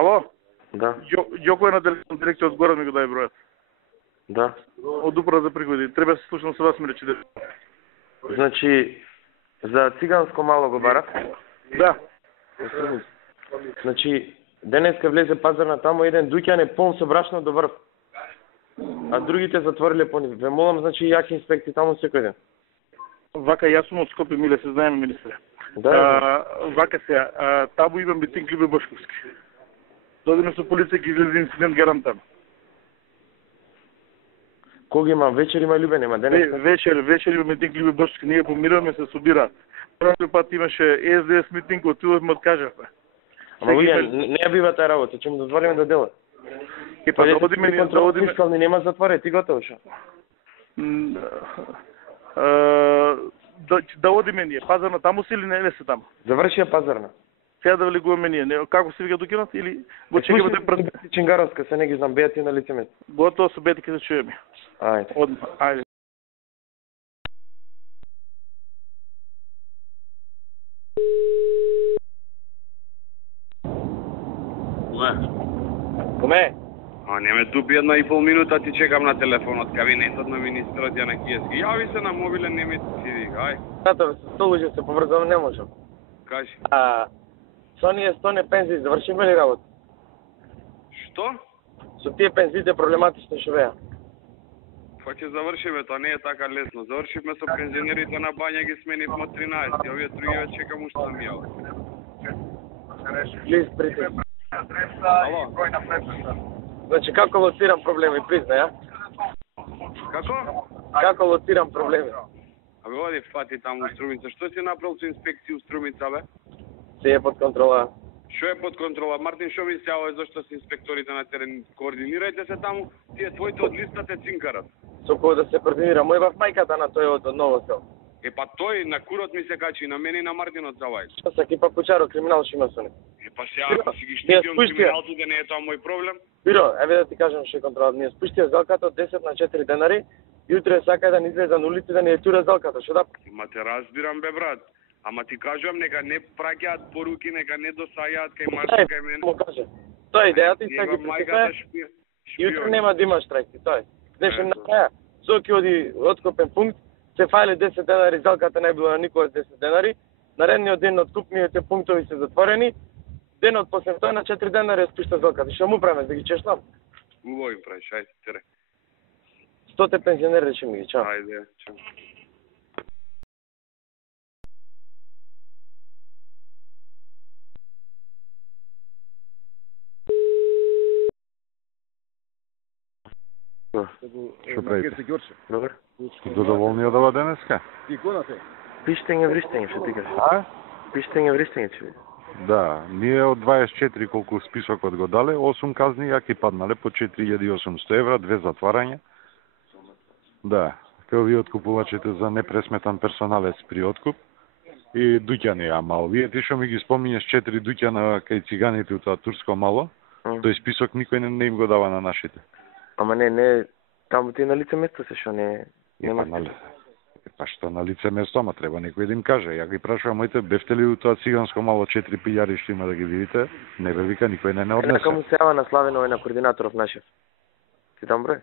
Ало? Да. Јоко е на телефон, директорот Горан ми го даде бројот. Да. Од управа за приходи. Треба се слушам со вас, ми рече. Значи, за циганско мало го барав? Да. Значи, денеска влезе пазарна таму, еден дуќан е полн со брашно до врв. А другите затвориле по нив. Ве молам, значи, јаки инспекции таму секој ден. Вака, јас сум од Скопје, миле, се знаеме, министре. Да. Вака се, табу имам битинг Любе Бошковски. Додиме со полиција ги излезе инцидент гарантан. Кога има вечер, има Любе, нема денеска? Вечер има митинг Любе Бошковски, ние помираме, се собираат. Првиот пат имаше СДС митинг, отидовме откажавме. Ама луѓе, не ја бива таа работа, ќе му дозволиме да дела. Па да одиме фискални нема затвора, ти готово шо? Да одиме ние. Пазарна таму си или не се таму? Завршија пазарна. Сега да влегуваме ние. Како се вика докинат или го чекаме да пред Чингаровска, се не ги знам, беати на лице место. Готово со беати ќе се чуеме. Ајде. Ајде. Коме? Не ме тупи 1,5 минута, ти чекам на телефонот, кабинетот на министрот Јанакиевски. Јави се на мобилен, не ме си вика, ај. Тато, со луѓе се поврзувам, не можам. Кажи. Со ние 100 пензии завршиме ли работа? Што? Со тие пензиите проблематични што беа. Па ќе завршиме, тоа не е така лесно. Завршивме со пензионерите на бања, ги сменивме од 13, овие другиве чекам уште да ми јават. Лист притис. Ало? Значи, како лоцирам проблеми, призна, ја? Како? Како лоцирам проблеми? Абе, оди фати таму у Струмица. Што си направил со инспекција у Струмица, бе? Се е под контрола. Што е под контрола? Мартин, што ми се јавува зашто се инспекторите на терен? Координирајте се таму, тие твоите од листата цинкарат. Со кој да се координира? Мој бав мајката на тој од Ново Село. Па тој на курот ми се качи, на мене и на Мартинот Завај. Што са кипа Пучаро, криминал што има со него? Па сега си ги штитиум криминалците, не е тоа мој проблем. Биро, еве да ти кажам што е контрола. Ние спуштија зелката од 10 на 4 денари и утре сака да ни излезе на улица да ни е тура зелката, што да? Ма те разбирам, бе, брат. Ама ти кажувам, нека не праќаат поруки, нека не досајаат кај Мартин, кај мене. Тоа е идејата и сега ги пресекаја. И утре нема да има штрajk, тоа е. Днешен на краја, соки оди откопен пункт, се фајле 10 денари, зелката не била никогаш 10 денари, наредниот ден откупниот пунктови се затворени, денот после тоа на 4 денари спушта зелката. Што му правиме, да ги чешнам? Убаво им правиш, ајде, тере. 100 пензионери рече ми ги, чао. Ајде, чао. Што правите? Добар. Задоволни од ова денеска? Пиштење вриштење, што ти кажеш? Пиштење вриштење, че. Да, ние од 24 колку списокот го дале, 8 казни јаки паднале по 4800 евра, 2 затварања. Да, као ви откупувачите за непресметан персоналец при откуп и дуќани, ама овие ти што ми ги споминеш 4 дуќана кај циганите у тоа турско мало, тој список никој не им го дава на нашите. Ама не, таму ти на лице место се, што нема. Па што на лице место, ама треба некој да им каже. Ја ги прашувам моите, бевте ли у тоа циганско мало 4 пијари што има да ги видите? Не бе вика, никој не однесе. Нека му се јава на Славено на координаторов нашиот. Ти дам број?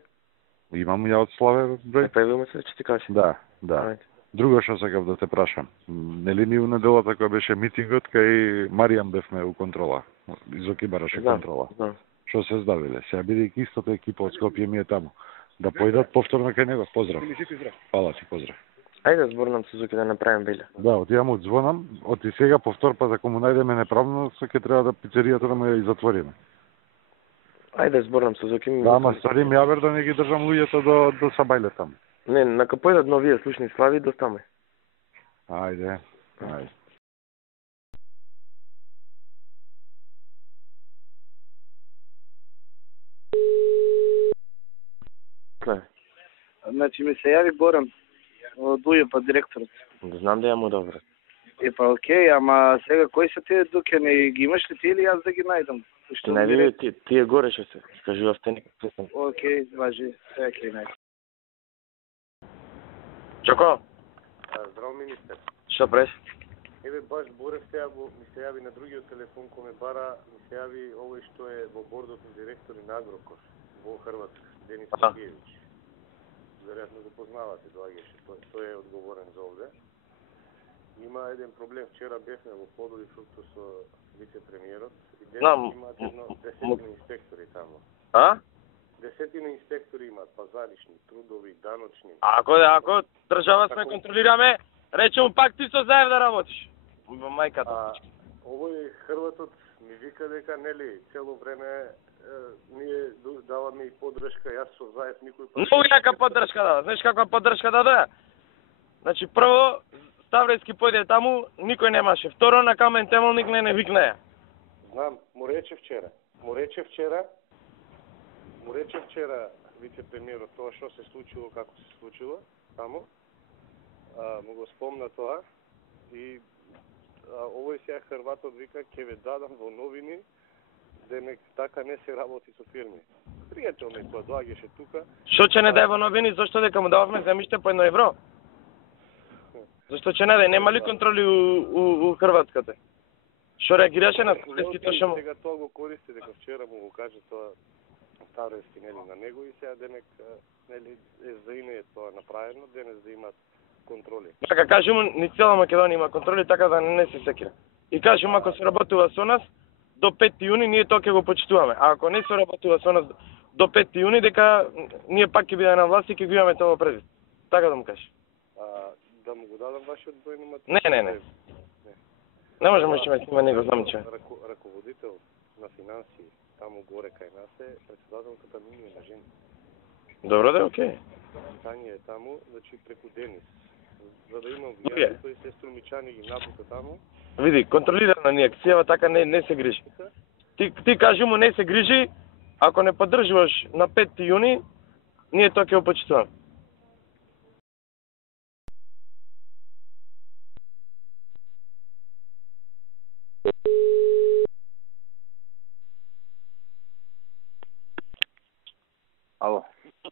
Имам ја од Славе број. Па му се, че ти кажеш. Да. Друго што сакав да те прашам. Нели ни у неделата кога беше митингот, кај Маријан бевме у контрола. Изоки бараше контрола. Што се здавиле. Сега бидејќи истото екипа од Скопје ми е таму. Да појдат повторно кај него. Поздрав. Фала ти, поздрав. Ајде зборнам Сузуки да направим беле. Да, отидам од звонам, од и сега повтор, па ако му најдеме неправно, ќе треба да пицеријата да му ја затвориме. Ајде зборнам Сузуки. Да, ама старим јавер да не ги држам луѓето до Сабајле таму. Не, нека појдат новие слушни слави до таму. Ајде. Значи ми се јави Боран од УЈП директорот. Знам да ја му добро. Па окей, ама сега кои се тие дуќани, ги имаш ли ти или јас да ги најдам? Што не ви тие горе што се кажувавте некако. Окей, важи, сега ќе најдам. Чоко? Здраво, министер. Што преш? Еве баш Борев сега ми се јави на другиот телефон кој ме бара, ми се јави овој што е во бордот на директори на Агрокор во Хрватска, Денис Сергеевич. Веројатно го познавате, доаѓаше, тој е одговорен за овде. Има еден проблем, вчера бевме во Подови фрукту со вице-премиерот и денес имаат едно 10 инспектори таму. А? 10 инспектори имаат, пазаришни, трудови, даночни. Ако држава сме контролираме, речемо пак ти со заев да работиш. Мајката. Овој Хрватот ми вика дека нели цело време ние даваме и поддршка, јас со заев никој пат. Многу јака поддршка дава. Знаеш каква поддршка даде? Значи прво Ставрејски појде таму, никој немаше. Второ на Камен Темелник не викнеја. Знам, му рече вчера вице-премиерот тоа што се случило, како се случило таму. Му го спомна тоа и овој сега Хрватот вика ќе ве дадам во новини денек така не се работи со фирми. Пријател ми тоа доаѓаше тука. Што ќе не дај во новини, зашто дека му дававме земјиште по 1 евро? Зашто ќе не дај, нема ли контроли у Хрватската? Што реагираше на Ставрејски тоа што му? Сега тоа го користи дека вчера му го каже тоа Ставрејски нели на него и сега денек нели за име е тоа направено, денес да имат контроли. Така кажи му, ни цела Македонија има контроли, така да не се секира. И кажи му, ако се работува со нас, до 5 јуни ние тоа ќе го почитуваме. А ако не се работува со нас до 5 јуни, дека ние пак ќе бидеме на власт и ќе го имаме тоа предвид. Така да му кажеш. Да му го дадам вашиот број номер? Не. Не можеме што ме снима него, знам че. Раководител на финансии, таму горе кај нас е председателката Мини на жени. Добро да, окей. Тања е таму, значи преку Денис. За да имам влијание, тој се струмичани ги напука таму. Види, контролирана ни акцијава, така не се грижи. Ти кажи му не се грижи, ако не поддржуваш на 5 јуни, ние тоа ќе го почитуваме.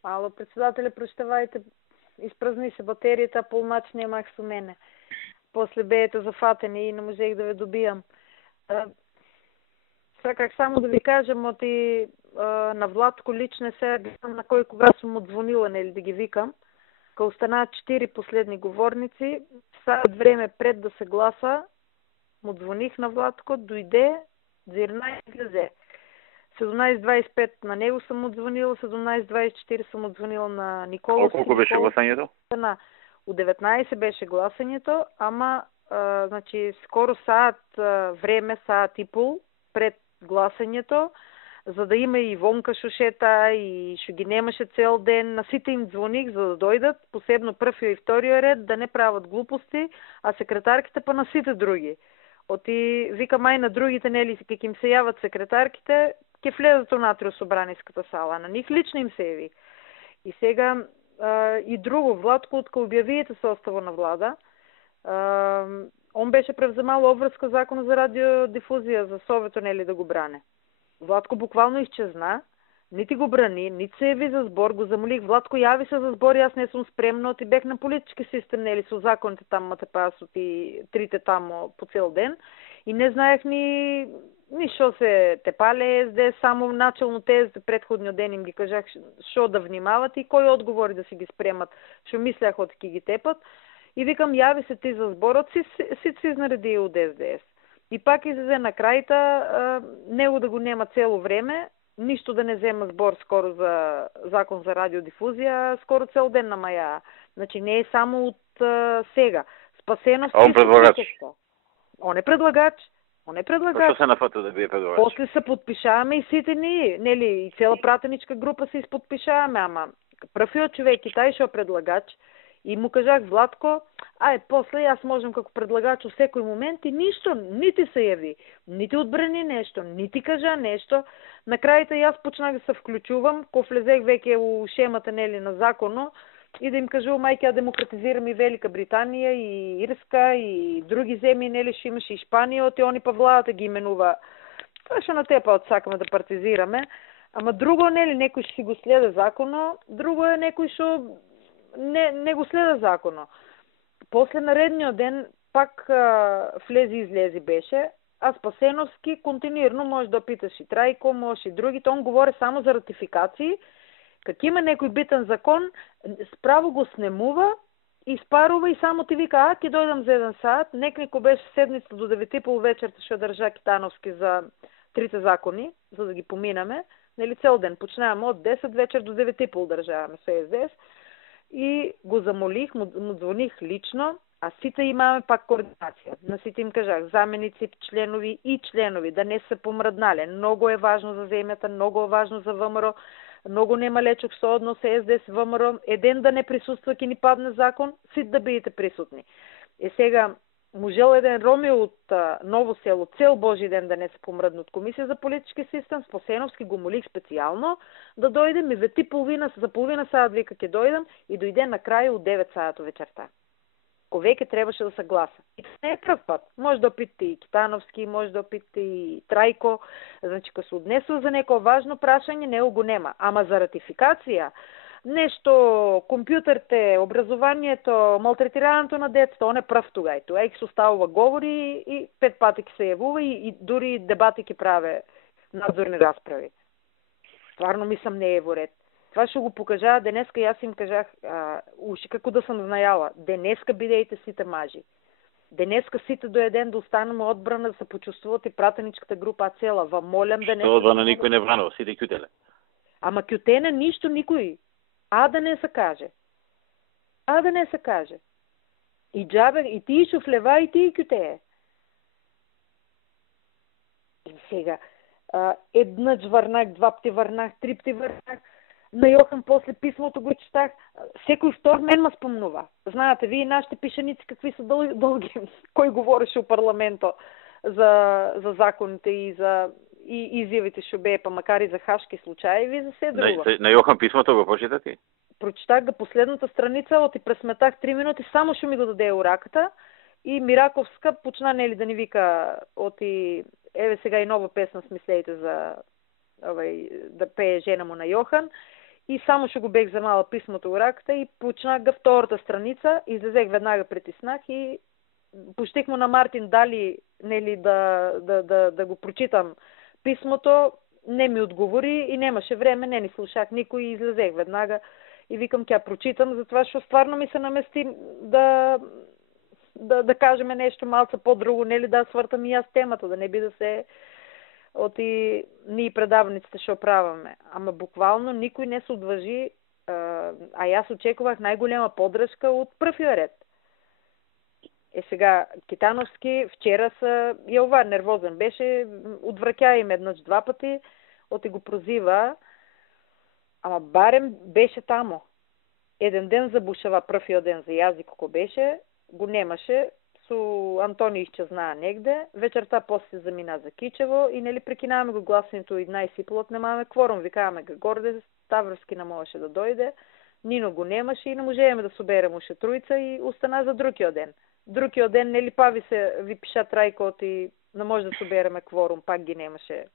Ало, председателе, прощавајте, испразни се батеријата, полнач немах со мене. После беете зафатени и не можех да ве добијам. Саках само да ви кажам, оти на Владко лично се гледам на кој кога сум му звонила, нели да ги викам. Кога останаат 4 последни говорници, саат време пред да се гласа, му звоних на Владко, дојде, дзирна и излезе. 17:25 на него съм отзвонила, 17:24 съм отзвонила на Никола. Колко беше гласањето? У 19 беше гласањето, ама значи скоро саат време, саат и пол пред гласањето, за да има и Вонка Шушета и што ги немаше цел ден, на сите им звоних за да дојдат, посебно првиот и вториот ред, да не прават глупости, а секретарките па на сите други. Оти вика мај на другите, нели, ќе им се јават секретарките, ќе влезат унатре у собраниската сала. На нив лично им се јави. И сега и друго, Владко, откако објавиете состава на влада, он беше превземал обврска закон за радиодифузија за Совето, нели, да го бране. Владко буквално изчезна, нити го брани, нити се јави за збор, го замолих, Владко, јави се за збор, јас не сум спремна, ти бех на политички систем, нели, со законите таму, мате пасот и трите таму по цел ден, и не знаех ни што се тепале СД, само начално те предходниот ден им ги кажах што да внимават и кои одговори да си ги спремат, што мислеах од ки ги тепат, и викам, јави се ти за зборот, си се изнареди од СДС. И пак излезе на крајта, него да го нема цело време, ништо да не зема збор скоро за закон за радиодифузија, скоро цел ден на маја. Значи не е само од сега. Спасено он предлагач. Он е предлагач. Што се нафатил да биде предлагач? После се подпишаваме и сите ние, нели, и цела пратеничка група се исподпишаваме, ама првиот човек и тај што предлагач, и му кажах, Владко, после јас можам како предлагач во секој момент и ништо, нити се јави, нити одбрани нешто, нити кажа нешто. На крајата јас почнах да се вклучувам, ко влезех веќе у шемата, нели, на законо, и да им кажувам, ќе демократизирам и Велика Британија, и Ирска, и други земји, нели, што имаше и Шпанија, оти они па владата ги именува. Тоа што на тепа сакаме да партизираме, ама друго, нели, некој што си го следа законо, друго е некој што не го следа законо. После наредниот ден пак влези и излези беше, а Спасеновски континуирано може да питаш и Трайко, може и другите. Он говори само за ратификации. Как има некой битен закон, справо го снемува, изпарува и само ти вика, ки дойдам за 1 сат, некнико беше седмица до 9:30 вечерта ще държа Китановски за 3 закони, за да ги поминаме. Нали, цел ден почнаваме от 10 вечер до 9:30 държаваме с СДС. И го замолих, му звоних лично, а сите имаме пак координация. На сите им кажах, заменици, членови и членови, да не се помръднали. Много е важно за земята, много е важно за ВМРО, много нема лечок соодно с СДС ВМРО. Еден да не присутства, ки ни падне закон, сит да бидете присутни. Сега, можел един Роми от Ново село, цел Божи ден да не се помръдне от комисия за политически систем, Спасеновски го молих специално да дойде, ми вети за половина сад вика ке дойдам и дойде накрая от 9 сата вечерта. Ковеке трябваше да съгласа. И това не е пръв път. Може да опитате и Китановски, може да опитате и Трайко. Значи, като се отнесла за неко важно прашање, него го нема. Ама за ратификация, нещо, компютърте, образованието, малтретирането на децата, он е пръв тогава. Това е, се оставува говори и 5 пъти се явува и дори дебати ки праве надзорни разправи. Стварно мислам не е во ред. Това ще го покажа денеска и аз им кажах, уши како да съм знаяла, денеска бидејте сите мажи. Денеска сите до еден да останеме отбрана, да се почувствуват и пратеничката група цела. Вам молям да не... Што одбрана никој не бранува, сите кютеле. Ама кютене нищо никой. Да не се каже. Да не се каже. И джабе, и ти шуфлева, и ти кютее. И сега, еднъж върнах, 2 пъти върнах, 3 пъти върнах. На Йохан после писмото го четах. Всекой втор мен ме спомнува. Знаете, вие нашите пишаници какви са дълги. Кой говореше в парламента за законите и изявите шубепа, макар и за хашки случаи, ви за все друго. На Йохан писмото го прочита ти? Прочитах да последната страница, оти пресметах 3 минути, само ще ми го даде ураката и Мираковска почна нели да ни вика оти сега и нова песна смислейте за да пее жена му на Йохан. И само ще го бех вземала писмото ураката и почнах ga втората страница, излезех веднага притиснах и пущих му на Мартин дали нели да го прочитам писмото, не ми отговори и нямаше време, не ни слушах никой и излезех веднага и викам тя прочитам, затова що стварно ми се намести да кажем нещо малко по-друго, нели да свъртам и аз темата, да не би да се оти ние предавниците ще оправяме. Ама буквално никой не се отважи, аз очекувах най-голяма подръжка от пръвия ред. Сега, Китановски вчера нервозен беше, отвръкя им 1-2 пъти, оти го прозива, ама барем беше тамо. Един ден забушава, пръвия ден за язик, ако беше, го немаше, Антони изчезна негде, вечерта после се замина за Кичево и нели прекинаваме го гласенето и най-сипълът, немаме кворум, викаваме го горде, Ставровски не можеше да дойде, Нино го немаше и не можеме да соберем още троица и остана за другия ден. Другия ден нели пави се ви пиша Трайкот и не може да собереме кворум, пак ги немаше.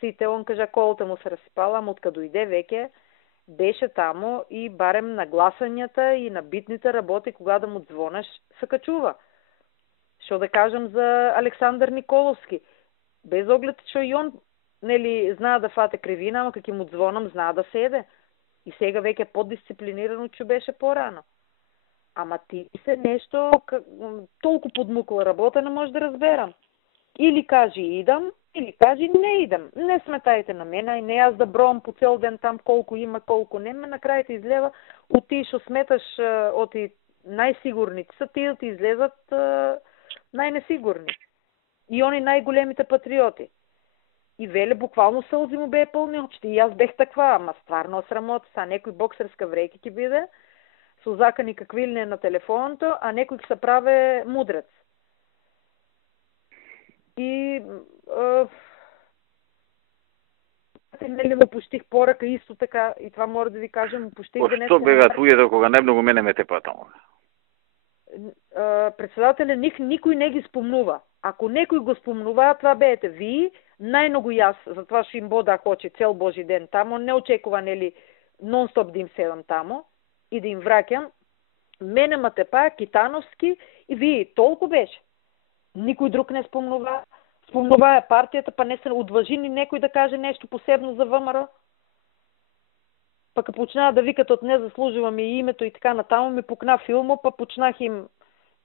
Сите, он кажа колата му се разсипала, ама откъде дойде веке, беше тамо и барем на гласанията и на битните работи, кога да му звонаш, се качува. Що да кажем за Александър Николовски. Без оглед, че и он нели, знае да фате кривина, ама как му звонам, знае да седе. И сега веќе е по-дисциплинирано, че беше по-рано. Ама ти се нещо толкова подмукла работа, не може да разберам. Или кажи идам, или кажи не идам. Не сметайте на мен, и не аз да броам по цел ден там колко има, колко не. Накрая ти излева, отиш, сметаш от най-сигурните са, ти да ти излезат най-несигурни. И они най-големите патриоти. И веле буквално сълзи му бе пълни очите. И аз бех таква, ама стварно срамота. Са некой боксерска врейки ки биде, сузакани какви ли не на телефонто, а некой ки се праве мудрец. И нели му пуштих порака исто така, и това мора да ви кажем, пуштих да не... Што бега туѓето кога не многу мене ме те патамо? Председателя никой не ги спомнува. Ако некой го спомнува, това беете вие, най-много и аз, затова ще им бода хоче цел Божи ден тамо, не очекува, нели, нон-стоп да им седам тамо и да им вракям, мене Матепа, Китановски и вие, толку беше. Никој друг не спомнува. Спомнува партијата, па не се одважи ни некој да каже нешто посебно за ВМРО. Па кога почнаа да викат од не заслужуваме и името и така натаму, ми пукна филмо, па почнах им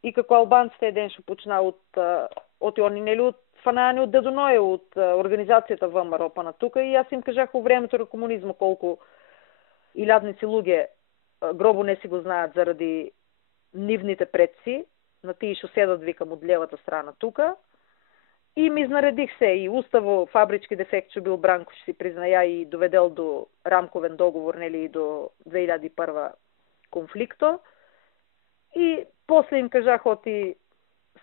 и како албанците еден што почна од они нели од фанаани од Дедо Ној, од организацијата ВМРО па на тука и јас им кажах во времето на комунизма колку илјадници луѓе гробо не си го знаат заради нивните предци, на тие што седат викам од левата страна тука. И ми изнаредих се и уставо фабрички дефект што бил Бранко, што си признаја и доведел до рамковен договор, нели и до 2001 конфликто. И после им кажах оти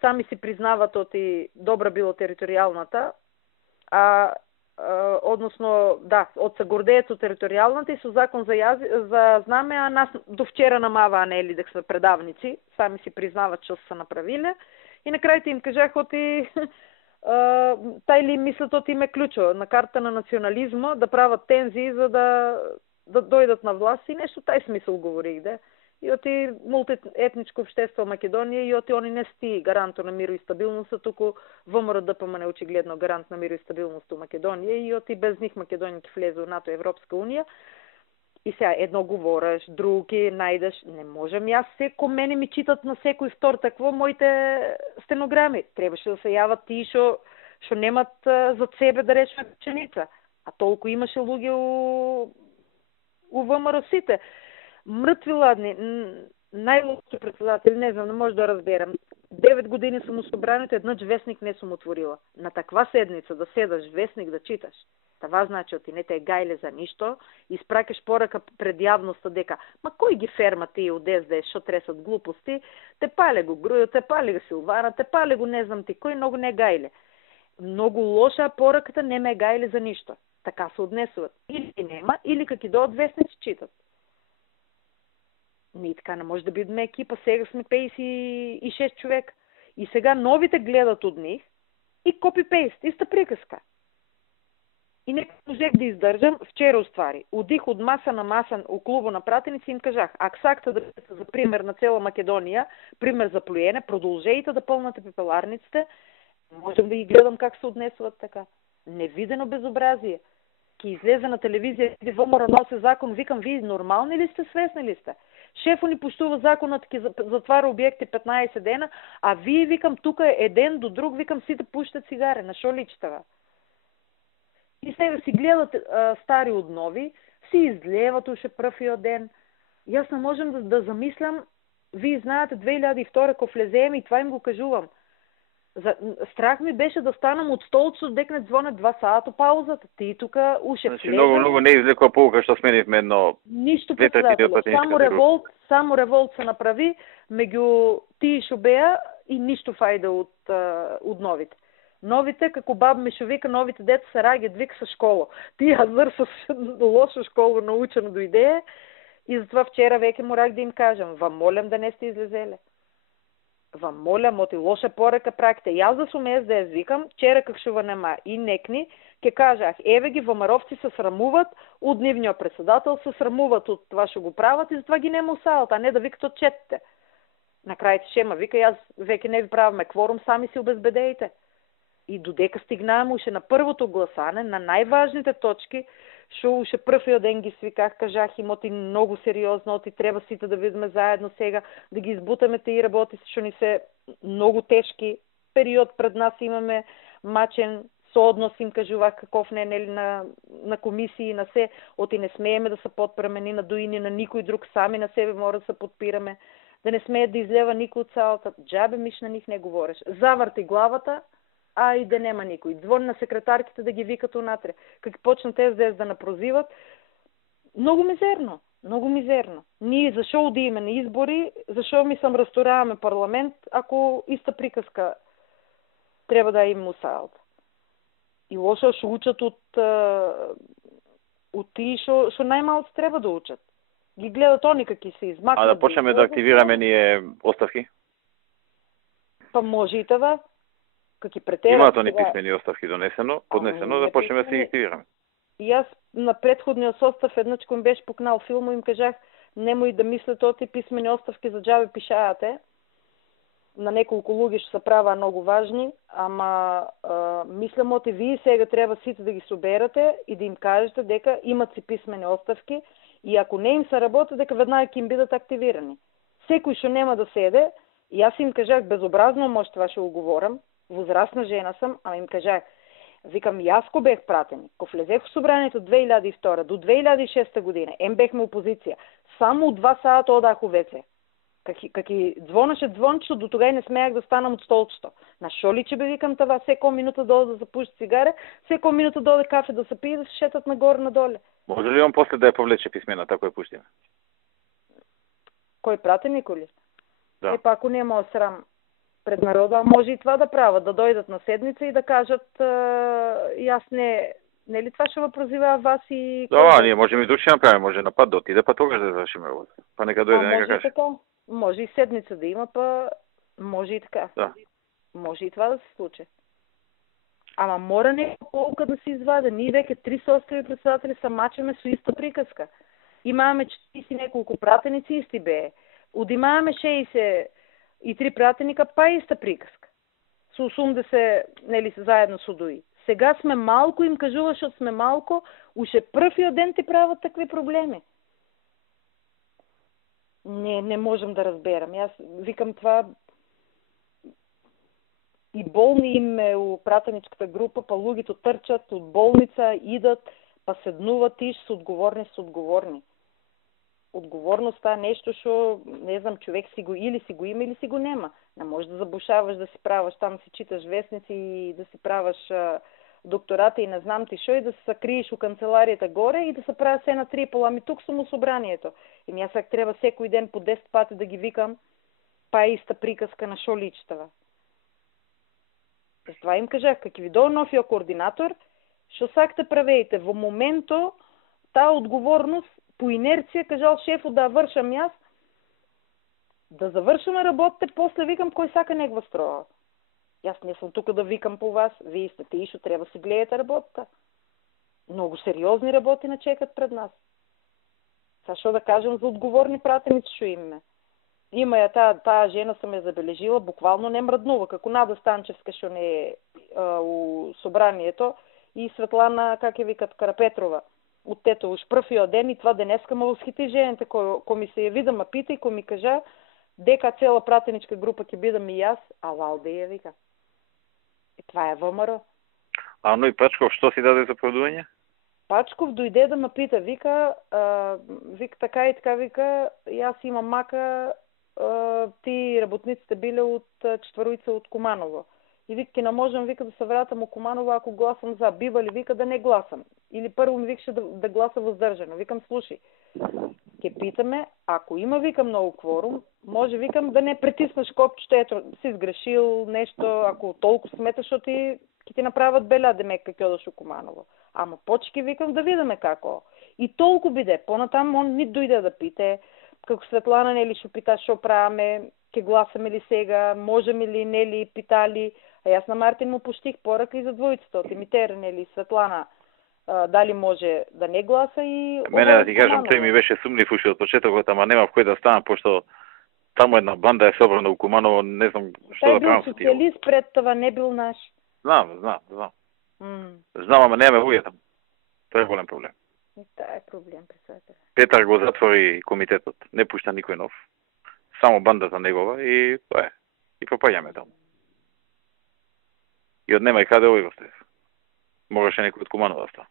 сами си признават оти добра било територијалната, односно да, од се гордеец од територијалната и со закон за знаме, а нас до вчера намаваа нели дека сме предавници, сами си признават што се направиле. И на крајте им кажах оти тај ли мислат од име клучо на карта на национализма да прават тензии за да дојдат на власт и нешто тај смисол говорих, да. И оти мултиетничко општество Македонија и оти они не сти гаранто на мир и стабилност, туку ВМРО ДПМН е очигледно гарант на мир и стабилност у Македонија и оти без нив Македонија ќе влезе у НАТО и Европска унија. И сега едно говориш, други најдеш, не можем јас секој мене ми читат на секој втор такво моите стенограми. Требаше да се јават тие што немат зад себе да речеме печеница. А толку имаше луѓе у ВМРО сите. Мртви ладни, најлоши председатели, не знам, не може да разберам. 9 години сум у собранието, еднач весник не сум отворила. На таква седница да седаш весник да читаш. Това значи оти не те гајле за ништо, испракаш порака пред јавноста дека ма кој ги ферма тие од СДС што тресат глупости, те пале го Грујо, те пале го Силвана, те пале го не знам ти кој, многу не гајле. Многу лоша пораката не ме гајле за ништо. Така се однесуват. Или нема, или како дојдат весници читат. Ние така не може да бидеме екипа, сега сме 56 човек. И сега новите гледат од них и копи-пейст, иста приказка. И нека можех да издржам, вчера уствари, одих од маса на маса у клубу на пратеници им кажах, ако сакате да бидете за пример на цела Македонија, пример за плюене, продолжејте да пълнате пепеларниците, можем да ги гледам как се однесуват така. Невидено безобразие. Ки излезе на телевизија, ВМРО носи закон, викам, вие нормални ли сте, свесни ли сте? Шефо ни пуштува законот, ки затвара објекти 15 дена, а вие, викам, тука еден до друг, викам, сите пуштат цигаре, на шо личтава? И сега си гледат стари од нови, си излеват уште првиот ден. Јас не можем да замислям, вие знаете 2002 кога влеземе и това им го кажувам. Страх ми беше да станам од столцот дека не звонат 2 сата паузата. Ти тука уште влезем. Значи многу не извлекува полука што сменивме едно. Ништо председатело. Само револт се направи меѓу тие што беа и ништо фајде од новите. Новите, како баба ми што вика, новите деца се раѓаат вика со школа. Тие азар со лошо школа научено дојде и затоа вчера веќе морах да им кажам, вам молам да не сте излезеле. Вам молам, оти лоша порека праките. Јас да сум СДС викам, вчера как шува нема и некни, ке кажах, еве ги ВМРО-вци се срамуват од нивниот председател, се срамуват од това што го прават и затоа ги нема у салата, а не да викат од четите. На крајте шема вика, јас веќе не ви правиме кворум, сами си обезбедејте. И додека стигнаваме уште на првото гласане, на најважните точки, што уште првиот ден ги свиках, кажах им оти многу сериозно, оти треба сите да видиме заедно сега, да ги избутаме тие работи, што ни се многу тешки период пред нас, имаме мачен сооднос, им кажувах каков не нели на комисии, на се, оти не смееме да се подпреме ни на дуини, на никој друг, сами на себе мора да се подпираме, да не смеет да излева никој од салата. Джабе миш на нив не говориш. Заврти главата, а и да нема никој. Звони на секретарките да ги викат унатре. Како почнат СДС да напрозиват, многу мизерно, многу мизерно. Ние зашо да име на избори, зашо ми сам растораваме парламент, ако иста приказка треба да им усајат. И лошо што учат од тие што најмалци треба да учат. Ги гледат они како се измакнат. А да почнеме да активираме ние оставки? Па може и това. Имаат они писмени оставки поднесено, да почнеме да се активираме. И јас на претходниот состав еднаш кој беше пукнал филму им кажах, немој да мислите оти писмени оставки за џабе пишаате. На неколку луѓе што се праваа многу важни, ама мислам оти вие сега треба сите да ги соберате и да им кажете дека имат си писмени оставки и ако не им се работи, дека веднага ќе им бидат активирани. Секој што нема да седе, и јас им кажах безобразно, може това што го говорам, возрастна жена сам, ама им кажах, викам, јас ко бех пратени, ко влезех в собранието 2002 до 2006 година, бехме опозиција, само 2 сата одах у ВЦ. Каки звонеше звончето, до тогај не смеях да станам од столчето. На шо личи бе, викам това, секој минута да оде да се пуши цигаре, секој минута да оде кафе да се пие, да се шетат нагоре надоле. Може ли он после да ја повлече писмена, тако ја пуштиме? Кој пратеник ли? Да. Па ако нема срам пред народа, може и това да прават, да дојдат на седница и да кажат јас не ли това што ве прозива вас и... Да, ние можеме и души направиме, може на пат да отиде, па тогаш да завршиме работа. Па нека дојде, нека каже. Така. Може и седница да има, па може и така. Да. Може и това да се случи. Ама мора нека полка да се изваде. Ние веќе 3 состави председатели се мачеме со иста приказка. Имаме 40 неколку пратеници, исти бе. Удимаваме 63 пратеника, па иста приказка. Со 80, нели се заедно со ДУИ. Сега сме малко, им кажуваш од сме малко, уште првиот ден ти прават такви проблеми. Не можем да разберам. Јас викам това и болни име у пратеничката група, па луѓето трчат од болница, идат, па седнуват иш се одговорни. Одговорноста е нешто што, не знам, човек си го или си го има, или си го нема. Не можеш да забушаваш, да си праваш, там си читаш вестници и да си праваш доктората и не знам ти шо, и да се сакриеш у канцеларијата горе и да се прави се на 3,5. Ами тук сум у собранието. И јас сега треба секој ден по 10 пати да ги викам, па иста приказка на шо личтава. Затова им кажах, како ви дойде новиот координатор, што сакате правејте. Во моментот, таа одговорност, по инерција, кажал шефот да вршам јас, да завршаме работите, после викам кој сака негва строва. Јас не сум тука да викам по вас, вие сте тие што треба се гледате работата. Многу сериозни работи не чекат пред нас. Са што да кажам за одговорни пратеници што имаме. Има ја таа жена сам ја забележила, буквално не мрднува, како Нада Станчевска што не е у собранието и Светлана, как ја викат, Карапетрова. Од тето уж првиот ден и това денеска ме восхити жените кој ми се ја вида, ма пита и кој ми кажа дека цела пратеничка група ќе бидам и јас, а валде ја вика. И това е ВМРО. Но и Пачков што си даде за продување? Пачков дојде да ме пита, вика така и така, вика, јас имам мака, ти работниците биле од четворица од Куманово. И вика, не можам, вика, да се вратам у Куманово ако гласам за. Бива ли, вика, да не гласам. Или първо ми викаше да гласа въздържано. Викам, слушай, ке питаме, ако има, викам, много кворум, може, викам, да не притиснеш копчето, ето, си сгрешил нещо, ако толкова сметаш, що ти направят беля, демек, как одаш у Куманово. Ама почки, викам, да видиме како. И толкова биде. Понатам он ни дойде да пите, како Светлана, нели, шо пита, шо правиме, ке гласаме ли сега, можеме ли, нели, питали. А јас на Мартин му пуштих порака и за двојцата, од Емитер, нели, Светлана, дали може да не гласа и... Мене да ти кажам, тој ми беше сумнив уште од почетокот, ама нема кој да станам, пошто таму една банда е собрана у Куманово, не знам што да правам со тие. Тој бил социјалист пред това, не бил наш. Знам. Знам, ама немаме луѓе таму. Тоа е голем проблем. Тоа е проблем, представете. Петар го затвори комитетот, не пушта никој нов. Само бандата негова и тоа е. И попаѓаме таму. И од нема и каде овој гостев. Можеше некој од Куманово да става.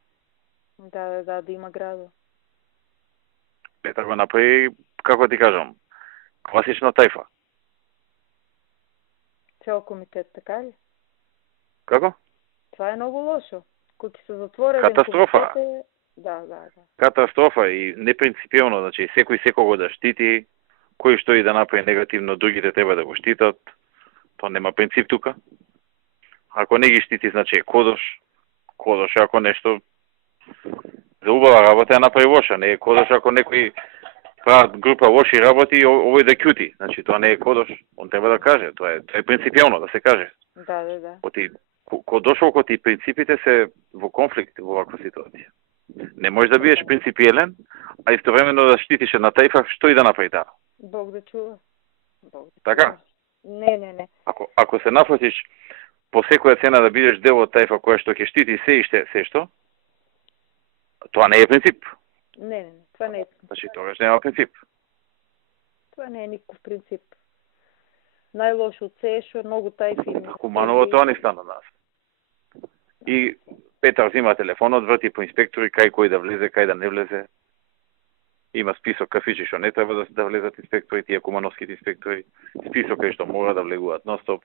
Да има градо. Петар го направи, како ти кажам, класична тајфа. Цел комитет, така ли? Како? Това е многу лошо. Кој ќе се затвори... Катастрофа. Да. Катастрофа и непринципиално, значи секој секого да штити, кој што и да направи негативно, другите треба да го штитат. Тоа нема принцип тука. Ако не ги штити, значи е кодош, ако нешто за убава работа ја направи лоша, не е кодош ако некој прават група лоши работи и овој да кјути, значи тоа не е кодош, он треба да каже, тоа е принципиално да се каже. Да. Ко дошол ко ти принципите се во конфликт во ваква ситуација. Не можеш да бидеш принципиелен, а истовремено да штитиш една тајфа, што и да направи таа. Бог да чува. Бог да Така? чува. Не. Ако се нафатиш по секоја цена да бидеш дел од тајфа која што ќе штити се што, тоа не е принцип. Не, това не е принцип. Значи, тогаш нема принцип. Това не е никаков принцип. Најлошо од се што многу тајфи. Хуманово тоа не стана нас. И Петар зима телефонот, врти по инспектори кај кој да влезе, кај да не влезе. Има список кафичи што не треба да влезат инспектори, тие кумановските инспектори, список кај што мора да влегуваат ностоп.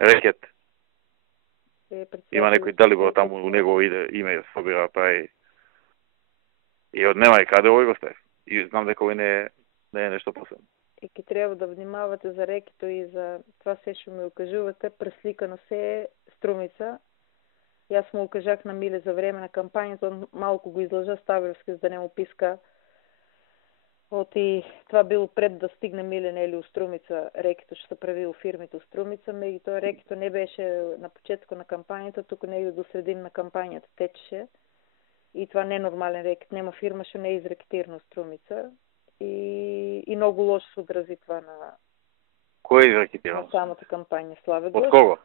Рекет. Има некој Далибор таму у него име собира, прави. И однема и каде овој го стави. И знам дека овој не е нешто посебно. И ке треба да внимавате за рекето и за това се што ми укажувате, пресликано се е Струмица. Јас му укажах на Миле за време на кампањата, малку го излажа Ставровски за да не му писка. Оти това било пред да стигне Миле нели у Струмица, рекето што се прави у фирмите у Струмица, меѓутоа рекето не беше на почетокот на кампањата, туку негде до средина на кампањата течеше. И това не е нормален рекет, нема фирма што не е изрекетирана у Струмица. И многу лошо се одрази това на Кој е изрекетиран? На самата кампања. Славе Гошев. Од кого?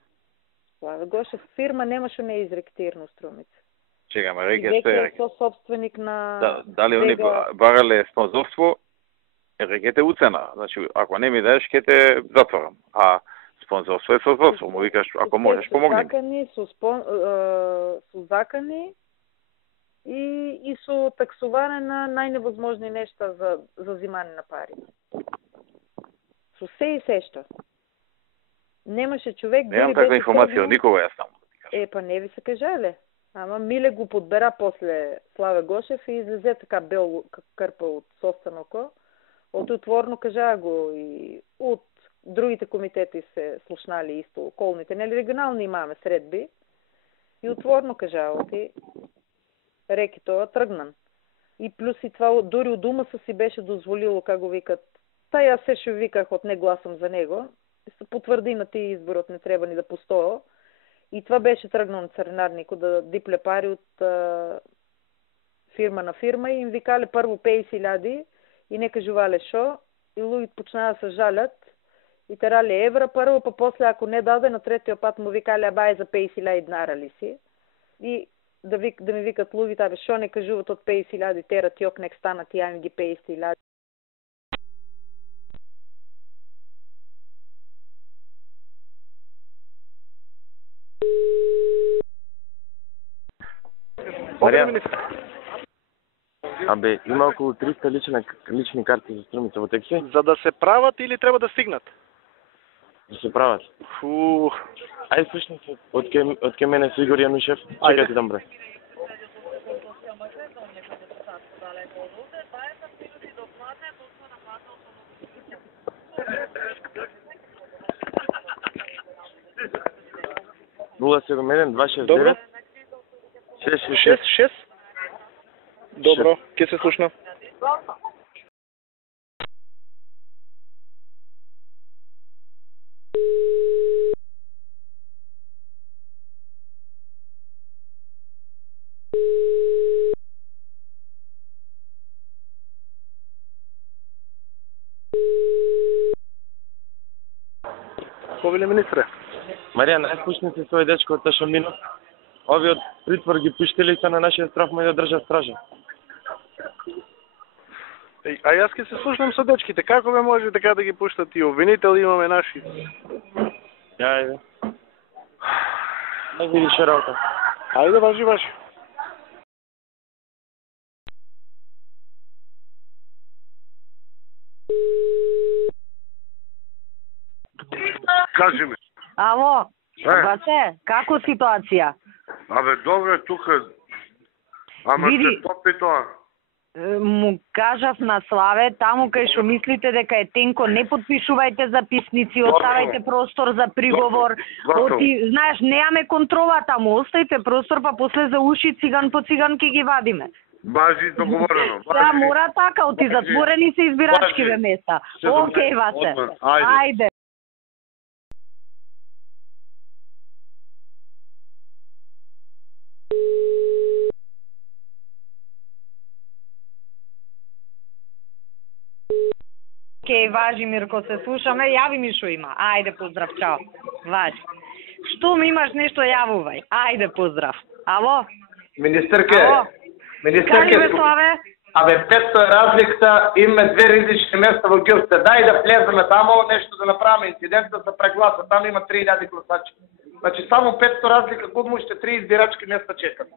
Славе Гошев. Фирма немаше не е изрекетирана у Струмица. Чека, ма рекет Рекет е е собственик на... Да, дали они барале спонзорство, рекет е уцена. Значи, ако не ми даеш, ке те затворам. А спонзорство е спонзорство. Му викаш, ако можеш, помогни ми. Со закани и со таксување на најневозможни нешта за зимане на пари. Со се и се што. Немаше човек... Немам таква информација од никога, јас само. Па не ви се кажале. Ама Миле го подбера после Славе Гошев и излезе така бел крпа од состаноко. Од отворно кажа го и од другите комитети се слушнали исто околните, нели регионални имаме средби. И отворно кажа оти рекето тргнан. И плюс и това дури од ума си беше дозволило, како го викат. Та јас се што виках од не гласам за него. Се потврди на тие изборот не треба ни да постои. И това беше тргнал на царинарникот да дипле пари од фирма на фирма и им викале прво 50.000 и не кажувале шо. И луѓето почнаа да се жалят и терале евра прво, па после ако не даде на третиот пат му викале бај за 50.000 динара ли си. И да ми викат луѓето, абе шо не кажуват од 50.000 терат јок нек станат и ја им ги 50.000. Маријан, абе, има околу 300 лични карти за Струмица во такси? За да се прават или треба да стигнат? Да се прават. Фу. Ајде слушни се, од ке мене со Игор Јанушев, чекај ти дам бре. Нула 71-269 Добро. 666. Добро, ќе се слушна. Повеле министре. Маријан, ајде пушни се свој дечко од Ташамино. Овие од притвор ги пуштили се на нашиот страх му да држа стража. А јас ќе се слушнам со дечките. Како бе може така да ги пуштат и обвинител имаме наши? Ајде. Ајде видиш работа. Ајде, важи. Кажи ми. Ало, бате, како ситуација? Абе, добре, тука. Ама Види, се топи тоа. Му кажав на Славе, таму кај што мислите дека е тенко, не подпишувајте записници, оставајте простор за приговор. Оти, знаеш, неаме контрола таму, оставите простор, па после за уши циган по циган ќе ги вадиме. Бажи договорено. Сега мора така, оти затворени се избирачкиве места. Океј, вате. Ајде. Ај, важи Мирко, се слушаме, јави ми што има. Ајде, поздрав, чао. Важи. Што ми имаш нешто јавувај. Ајде, поздрав. Ало? Министерке. Кажи бе, Славе? Абе, 500 е разликата, имаме две ризични места во Гюрце. Дај да влеземе тамо, нешто да направиме инцидент, да се прегласа. Там има 3000 гласачи. Значи, само 500 разлика, код му ще 3 избирачки места чекаме.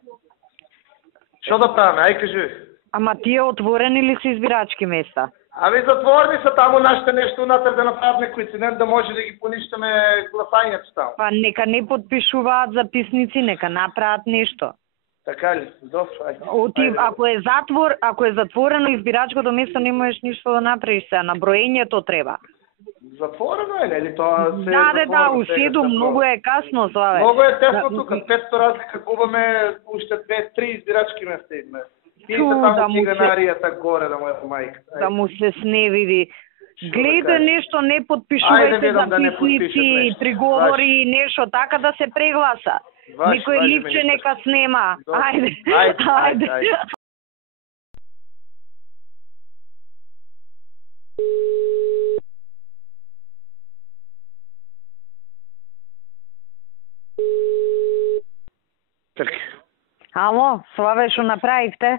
Што да правиме? Ај, кажи. Ама тие отворени ли се избирачки места? Абе, затворни са таму нашите нешто унатре да направат некој инцидент, да може да ги поништаме гласањето таму. Па нека не подпишуваат записници, нека направат нешто. Така ли? Добро, ајде. Ако е затворено избирачкото место, не можеш ништо да направиш се, на броењето треба. Затворено е, нели? Тоа се Да, у 7, многу е касно, Славе. Многу е тесно тука, 500 разлика губаме, уште 2-3 избирачки места идме. Пиете таму циганаријата горе да му е мајка. Да му се сневиди. Гледај нешто, не подпишувајте записници, приговори, нешто, така да се прегласа. Некој липче нека снема. Ајде. Ало, Славе, што направивте?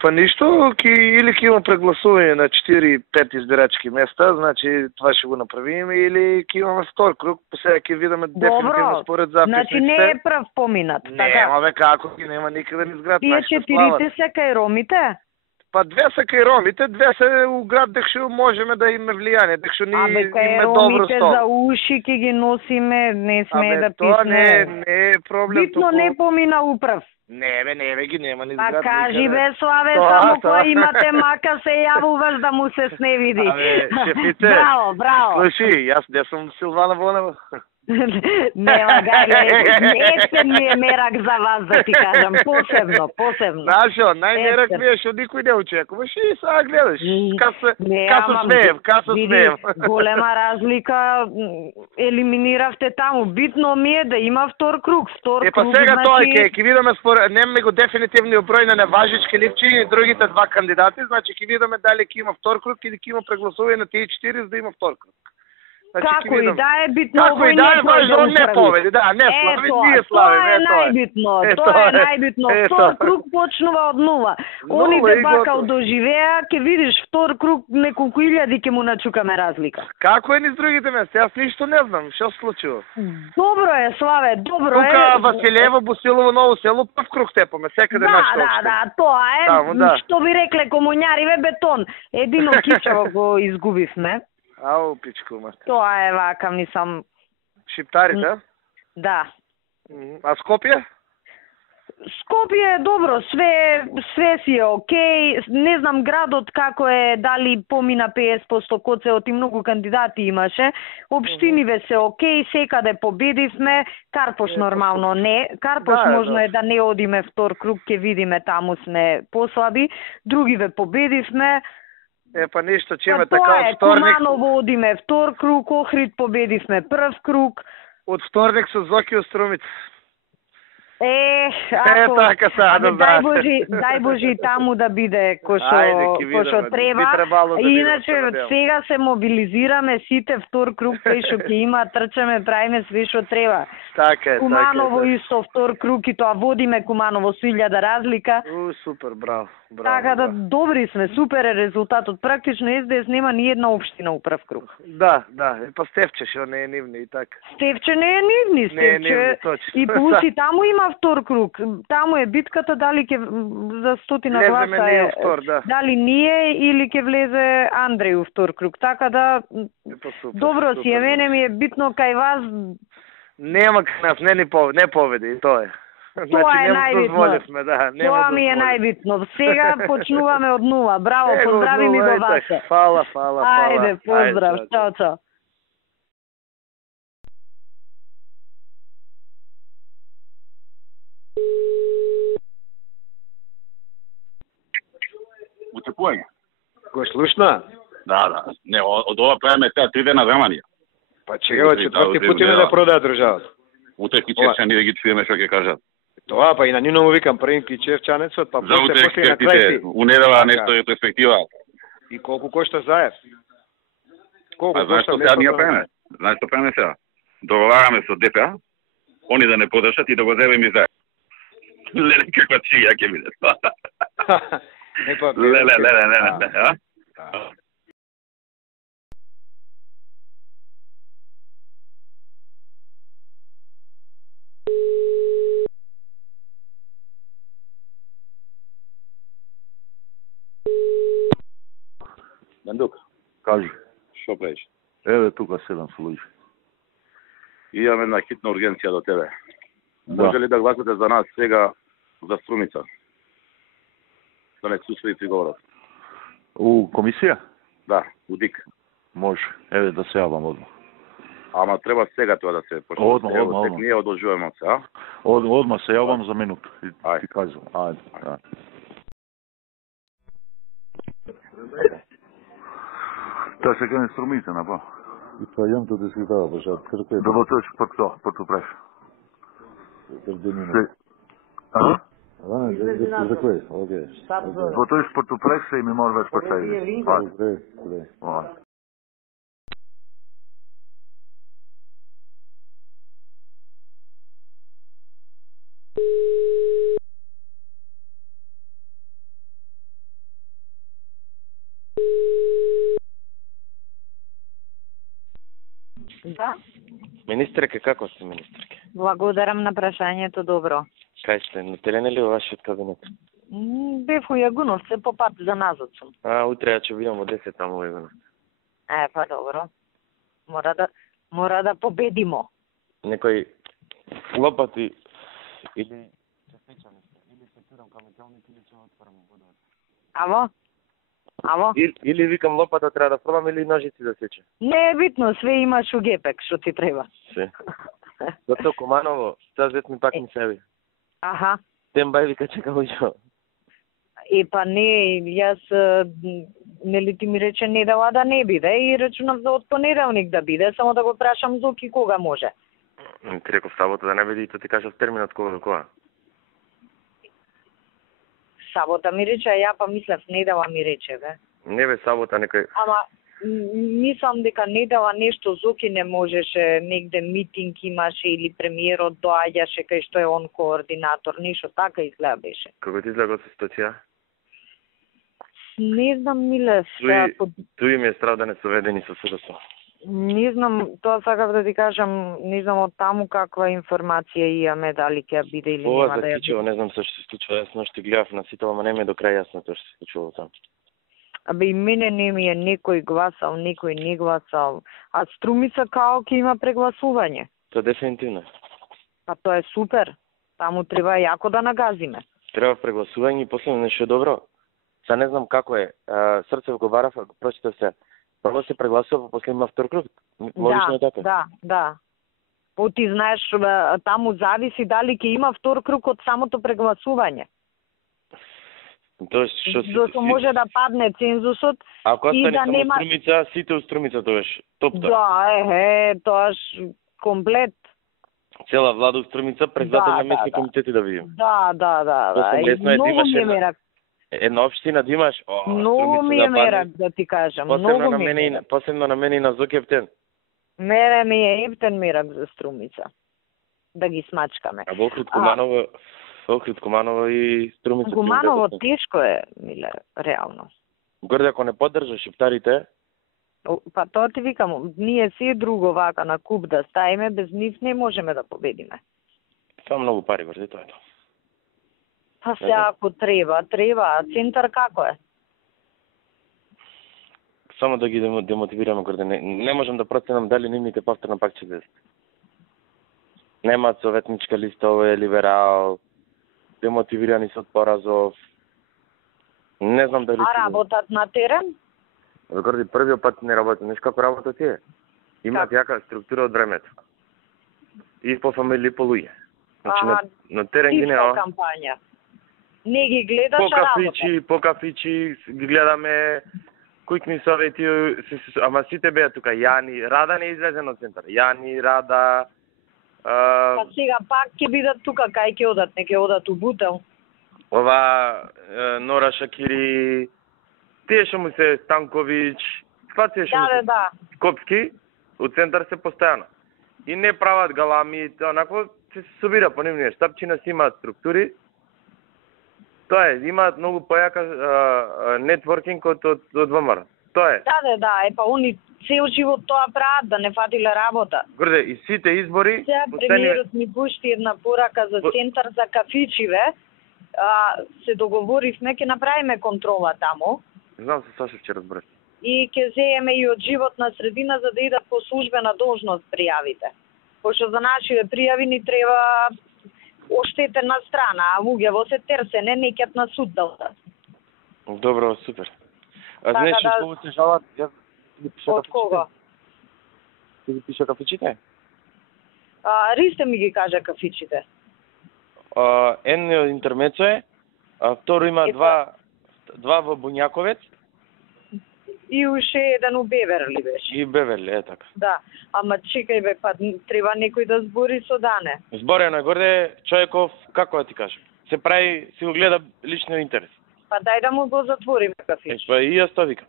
Па ништо, или ќе има прегласување на 4-5 избирачки места, значи това ќе го направиме, или ќе имаме втор круг, сега ќе видиме дефинитивно според записниците. Значи не е прв поминат, така? Нема бе, како ги нема никаде низ град. Тие 4 се кај ромите? Па 2 се кај ромите, 2 се у град декшо можеме да имаме влијание, декшо ни име добро ромите за уши ќе ги носиме, не сме да писне. Тоа не е проблем. Битно не помина управ. Не бе, ги нема низ град. А кажи бе, Славе, само која имате мака се јавуваш да му се сневиди. Абе, шефите. Браво. Слуши, јас не сум Силвана Вонева. Нема гајле, ми е мерак за вас да ти кажам, посебно. Знаеш што, најмерак ми е што никој не очекуваш и сега гледаш, каса смеев. Голема разлика елиминиравте таму, битно ми е да има втор круг. Па сега тоа ќе видиме според, немаме го дефинитивни број на неважички липчини и другите два кандидати, значи ќе видиме дали ќе има втор круг или ќе има прегласување на тие 4 за да има втор круг. Како и да е битно, како и да е важно не победи, да, не слави, ние славиме, тоа е најбитно. Втор круг почнува од нула. Оните бакал доживеа, ќе видиш втор круг неколку илјади ќе му начукаме разлика. Како е низ другите места? Јас ништо не знам, што се случува? Добро е, Славе, добро е. Тука Василево, Босилово, Ново село, прв круг тепаме, секаде нашто опште. Да, тоа е, што би рекле комуњариве бетон. Едино Кичево го изгубивме. Ау, пичко, мат. Тоа е вака, мислам. Шиптарите? Да. А Скопје? Скопје е добро, све си е окей. Не знам градот како е, дали помина 50% коцеот и многу кандидати имаше. Општиниве се окей, секаде победивме. Карпош нормално не. Карпош можно е да не одиме втор круг, ќе видиме, таму сме послаби. Другиве победивме. Па нешто, че има така од вторник. Куманово одиме втор круг, Охрид победивме прв круг. Од вторник со Зоки Остромица. Така са, да дај Божи таму да биде кој што треба. Иначе сега се мобилизираме сите втор круг, кај што ќе има, трчаме, правиме све што треба. Така е. Куманово исто втор круг и тоа водиме Куманово со 1000 разлика. Супер, браво. Така да добри сме, супер е резултатот. Практично СДС нема ни една општина у прв круг. Да, па Стевче што не е нивни и така. Стевче не е нивни, Стевче. И плюс и таму има втор круг. Таму е битката дали ќе за 100 гласа е. Дали ние или ќе влезе Андреј у втор круг. Така да добро си е, мене ми е битно кај вас. Нема кај нас, не победи, и тоа е. Тоа е најбитно. Тоа ми е најбитно. Сега почнуваме од нула. Браво, поздрави ми го вас. Фала. Ајде, поздрав. Чао. Утекување. Го слушна? Да. Не, од ова правиме таа 3 дена времанија. Па чега, четврти пут име да продаа државата. Утеки чевчани да ги чуеме што ќе кажат. Тоа, па и на нивно му викам првинки чевчанецот, па после на клети. У недела нешто е перспектива. И колку кошта заев? Колку А знаеш што кошта сега ние летото? правиме? Знаеш што правиме сега? Договараме со ДПА, они да не подршат и да го земеме за. Леле, каква чија ќе биде. Леле, а? Мендук, кажи. Што правиш? Еве тука седам слушай. Имам една хитна ургенција до тебе. Да. Може ли да гласате за нас сега за Струмица? Да не се усвои приговорот. У комисија? Да, у ДИК. Може. Еве да се јавам одма. Ама треба сега тоа да се почне. Одма. Ние одложуваме од сега. Одма се јавам за минута. Ти кажувам. Ајде. Тоа се кај Струмица, напа. И това ямто да си дава, бажа, кръка е. Да го тоеш пърто преш. А? За кое? Окей. Го тоеш пърто преш и ми може вeć почети. Добре. Да. Министерке, како сте, министерке? Благодарам на прашањето, добро. Кај сте, на терен или во вашиот кабинет? Бев у Јагуновце, по пат за назад сум. Утре ја ќе видам во 10 таму во Јагуновце. Па добро. Мора да победимо. Некои лопати или или се турам камикалник или ќе отварам водот. Аво? Или викам лопата треба да пробам или ножици да сече. Не е битно, све имаш у гепек, што ти треба. Се. Зато Команово, таа зет ми пак ми се. Аха. Тем бај вика чека ујшо. Па не, јас нели ти ми рече недела да не биде и речунав за од понеделник да биде, само да го прашам Зоки кога може. Ти реков сабота да не биде и то ти кажав терминот кога до кога. Сабота ми рече, ја па мислев недела ми рече, бе. Не бе, сабота некој... Ама, мислам дека недела нешто Зоки не можеше, негде митинг имаше или премиерот доаѓаше кај што е он координатор, нешто така изгледа беше. Како ти изгледа ситуација? Не знам, Миле, Туи ми е страв да не се ведени со СДС. Не знам, тоа сакав да ти кажам, не знам од таму каква информација имаме, дали ќе биде или Ова нема да ја затичува, не знам што се случува, јас ношти гледав на сите, ама не ми е до крај јасно тоа што се случува таму. Абе и мене не ми е некој гласал, некој не гласал, а Струмица као ќе има прегласување. Тоа дефинитивно. Па тоа е супер, таму треба јако да нагазиме. Треба прегласување и после нешто добро. Са не знам како е, Срцев го барав, прочитав се, прво се прегласува, после има втор круг. Логично е така. Да. По ти знаеш, таму зависи дали ќе има втор круг од самото прегласување. Тоа што си... Зашто може да падне цензусот ако и да нема... Струмица, сите у Струмица тоаш, топта. Да, тоаш комплет. Цела влада у Струмица, председател на местни комитети да видим. Да. Многу ми е мерак. Една општина да имаш, многу ми е мерак, да ти кажам. Посебно на мене и на Зоки Ептен. Мере ми е Ептен мерак за Струмица. Да ги смачкаме. А Охрид, Куманово и Струмица. Куманово тешко е, Миле, реално. Горде, ако не поддржаш шиптарите... Па тоа ти викам, ние се друго вака на куп да ставиме, без нив не можеме да победиме. Тоа многу пари, горде, тоа е тоа. Па се ако треба. А центар како е? Само да ги демотивираме, горде. Не можам да проценам дали нивните повторно пак ќе десат. Немаат советничка листа, ова е либерал, демотивирани се од поразов. Не знам дали... А работат на терен? Горди, првиот пат не работат. Знаеш како работат тие? Имаат јака структура од времето. И по фамилии, и по луѓе. Значи, на терен ги нема. Кампања. Не ги гледаш работа. По кафичи ги гледаме куќни совети, ама сите беа тука. Јани, Рада не излезе на центар. Јани, Рада... Па сега пак ќе бидат тука, кај ќе одат, не ќе одат у Бутел. Ова Нора Шакири, тие што му се Станковиќ, ситуација што Да. Скопски, у центар се постојано. И не прават галами, онако се собира по нивните штабчина, си имаат структури. Тоа е, имаат многу појака нетворкинг од ВМРО. Тоа е. Да, па они цел живот тоа прават, да не фатиле работа. Горде, и сите избори... Сега премиерот ми пушти една порака за центар за кафичиве. Се договоривме, ќе направиме контрола таму. Знам се Сашев ќе разбереш. И ќе земеме и од животна средина за да идат по службена должност пријавите. Пошто за нашите пријави ни треба оштетена страна, а луѓето се терсене, неќат на суд да одат. Добро, супер. А знаеш што се жалат? Од кого? Ти ги пиша кафичите? Ристе ми ги кажа кафичите. Едно интермецо е, а второ има два во Буњаковец. И уште еден у Беверли беше. И Беверли, е така. Да, ама чекај бе, па треба некој да збори со Дане. Зборено е горде, човеков, како да ти кажам, се прави, си го гледа лично интерес. Па дај да му го затвориме кафич. Па и јас тоа викам.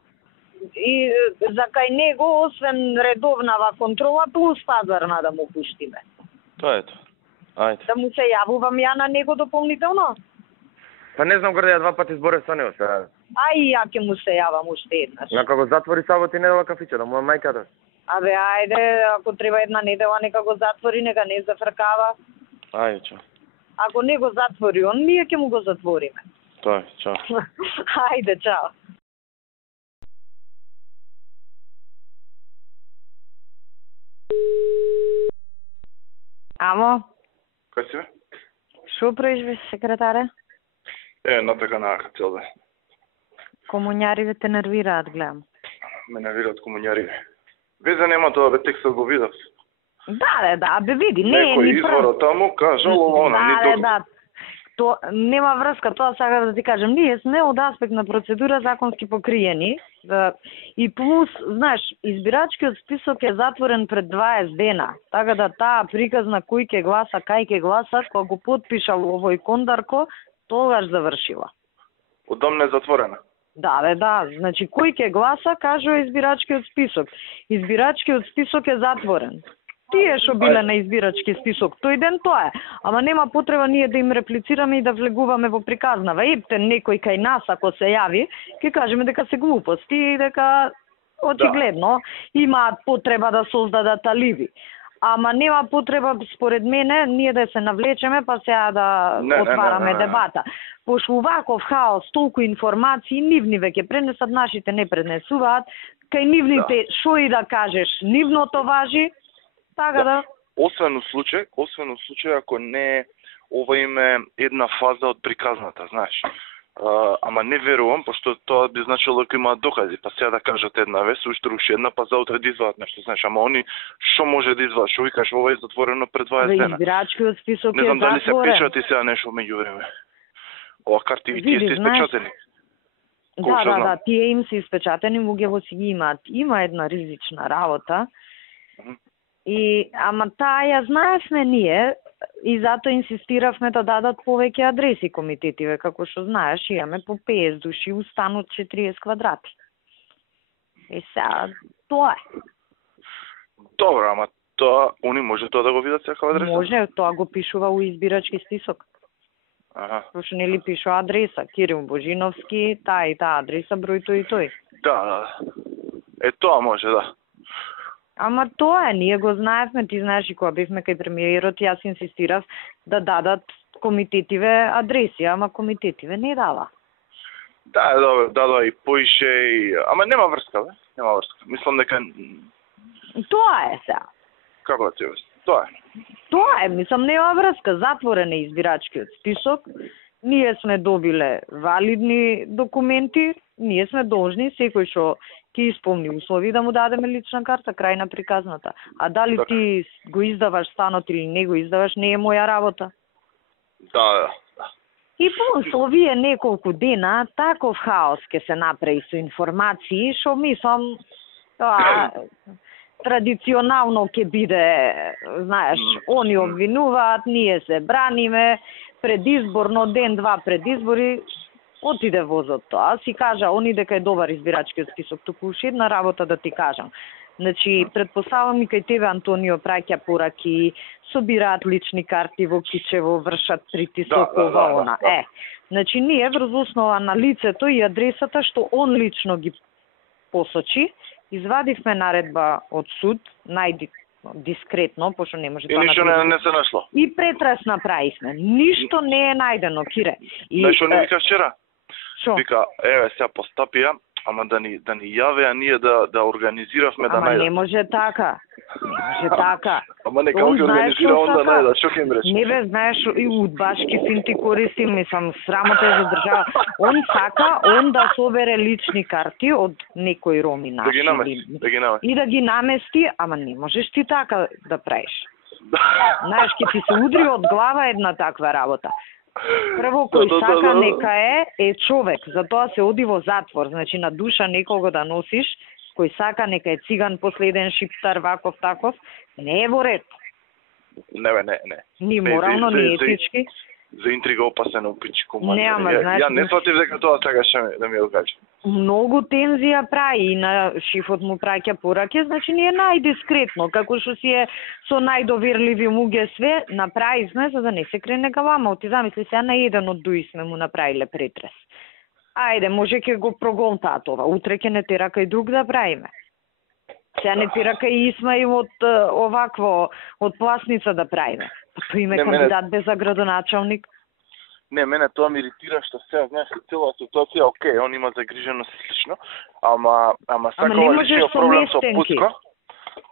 И за кај него, освен редовнава контрола, плюс пазарна да му пуштиме. Тоа е тоа. Ајде. Да му се јавувам ја на него дополнително? Па не знам, горде, ја 2 пати зборев со него сега. А и ја ќе му се јавам уште еднаш. Нека го затвори сабота и недела кафиче, да му е мајката. Абе, ајде, ако треба една недела, нека го затвори, нека не зафркава. Ајде, чао. Ако не го затвори он, ние ќе му го затвориме. Тоа е, чао. Ајде, чао. Амо? Кај си бе? Шо правиш бе, секретаре? На така нака цел ден. Комуњариве те нервираат, гледам. Ме нервираат комуњариве. Везе нема тоа, бе, текстот го видов. Да, бе види, не е некој ни изворот таму кажал она, ни тоа. Да. То нема врска, тоа сакав да ти кажам. Ние сме од аспект на процедура законски покриени. И плюс, знаеш, избирачкиот список е затворен пред 20 дена. Така да таа приказна кој ќе гласа, кај ќе гласа, кога го потпишал овој Кондарко, тогаш завршила. Одамна е затворена. Да. Значи, кој ќе гласа, кажува избирачкиот список. Избирачкиот список е затворен. Тие што биле на избирачки список, тој ден тоа е. Ама нема потреба ние да им реплицираме и да влегуваме во приказнава. Ептен некој кај нас, ако се јави, ќе кажеме дека се глупости и дека очигледно имаат потреба да создадат алиби. Ама нема потреба, според мене, ние да се навлечеме, па сега да отвараме дебата. Пошто ваков хаос, толку информации, нивни веќе пренесат, нашите не пренесуваат. Кај нивните, шо и да кажеш, нивното важи, така да. Освен у случај ако не ова име една фаза од приказната, знаеш. Ама не верувам, пошто тоа би значило дека имаат докази, па сега да кажат една вест, уште една, па заутре да извадат нешто, знаеш, ама они што може да извадат, што викаш, ова е затворено пред 20 дена. Избирачкиот список е затворен. Не знам дали се печати сега нешто меѓу време. Ова карти тие се испечатени. Да, тие им се испечатени, луѓето си ги имаат. Има една ризична работа. Ама таа ја знаевме ние, и затоа инсистиравме да дадат повеќе адреси комитетиве, како што знаеш, имаме по 50 души у стан од 40 квадрати. И сега, тоа е. Добро, ама тоа, они може тоа да го видат секава адреса? Може, тоа го пишува у избирачки список. Пошто нели пишува адреса, Кирил Божиновски, таа и таа адреса, број тој и тој. Да. Тоа може, да. Ама тоа е, ние го знаевме, ти знаеш и кога бевме кај премиерот, јас инсистирав да дадат комитетиве адреси, ама комитетиве не дава. Да, добро, и поише, и... ама нема врска, бе, нема врска. Мислам дека... Тоа е сега. Како да ти обяснам? Тоа е. Тоа е, мислам, нема врска, затворен е избирачкиот список, ние сме добиле валидни документи, ние сме должни, секој што ќе исполни услови да му дадеме лична карта, крај на приказната. А дали ти го издаваш станот или не го издаваш, не е моја работа. Да. И плюс, овие неколку дена, таков хаос ќе се направи со информации, што мислам, тоа традиционално ќе биде, знаеш, они обвинуваат, ние се браниме, предизборно, ден-два пред избори, Отиде возот тоа, си кажа они дека е добар избирачкиот список, туку уште една работа да ти кажам. Значи, предпоставам и кај тебе, Антонио, праќа пораки, собираат лични карти во Кичево, вршат притисок, она. Значи, ние врз основа на лицето и адресата што он лично ги посочи, извадивме наредба од суд, дискретно, пошто не може тоа да... И ништо не се нашло. И претрес направивме. Ништо не е најдено, Кире. Нешто не викаш вчера? Вика, еве, сега постапија, ама да ни јавеа ние да организиравме да најдат. Ама не може така. Не може така. Ама нека ги организира он да најдат, што ќе им рече? Не бе, знаеш, и удбашки финти користи, мислам, срамота е за држава. Он сака, он да собере лични карти од некои роми наши. Да ги намести. И да ги намести, ама не можеш ти така да правиш. Знаеш, ќе ти се удри од глава една таква работа. Прво, кој сака нека е човек, затоа се оди во затвор, значи на душа некого да носиш, кој сака нека е циган, последен шиптар, ваков, таков, не е во ред. Не. Ни морално, ни етички. За интрига опасен опичко. Не, ама знаеш... Ја не сватив дека тоа сакаше да ми го каже. Многу тензија прави и на шифот му праќа пораки, значи не е најдискретно, како што си е со најдоверливи муѓе све, направивме за да не се крене галама. Ти замисли сега на еден од дуи сме му направиле претрес. Ајде, може ќе го прогонтаа това, утре ќе не тера кај друг да правиме. Сега не тера кај Исмаил од овакво, од Пласница да правиме. Па име кандидат без градоначалник. Не, мене тоа ме иритира што сега, знаеш, цела ситуација, окей, он има загриженост и слично, ама сака личниот проблем со Пуцко.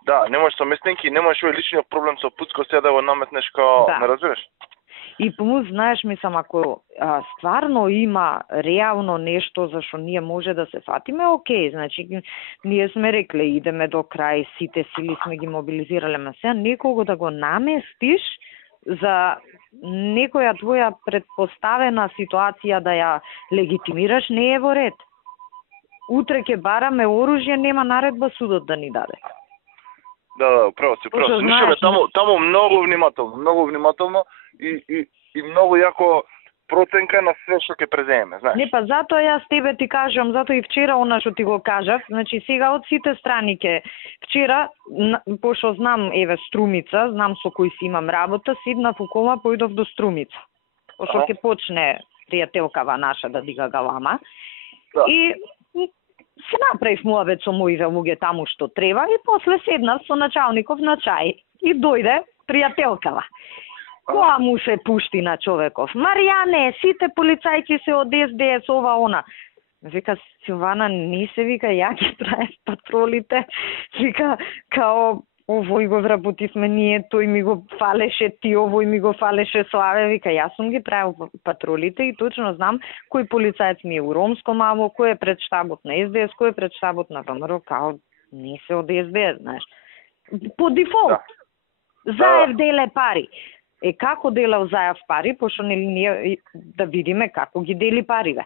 Да, не можеш со местенки, не можеш овој личниот проблем со Пуцко сега да го наметнеш као, не разбираш? И помус, знаеш, мислам, ако стварно има реално нешто за што ние може да се фатиме, окей, значи, ние сме рекле, идеме до крај, сите сили сме ги мобилизирале, ма сега некого да го наместиш за некоја твоја предпоставена ситуација да ја легитимираш, не е во ред. Утре ќе бараме оружје, нема наредба судот да ни даде. Да, право си. Слушаме таму многу внимателно и многу јако проценка на све што ќе преземе, знаеш. Не, па затоа јас тебе ти кажам, затоа и вчера она што ти го кажав, значи сега од сите страни вчера, пошто знам, еве, Струмица, знам со кој си имам работа, седнав у кола, поидов до Струмица. Пошто ќе почне пријателкава наша да дига галама. Да. И се направив муабет со моите луѓе таму што треба и после седнав со началников на чај и дојде пријателкава. Која му се пушти на човеков? Маријане, сите полицајци се од СДС, ова, она. Вика, Силвана, не се вика, ја ги правев патролите. Вика, као, овој го вработивме ние, тој ми го фалеше, ти овој ми го фалеше Славе. Вика, јас сум ги правил патролите и точно знам кој полицајец ми е у Ромско мамо, кој е пред штабот на СДС, кој е пред штабот на ВМРО, као, не се од СДС, знаеш. По дефолт. Заев деле пари. Како делал Заев пари, пошто нели ние да видиме како ги дели париве.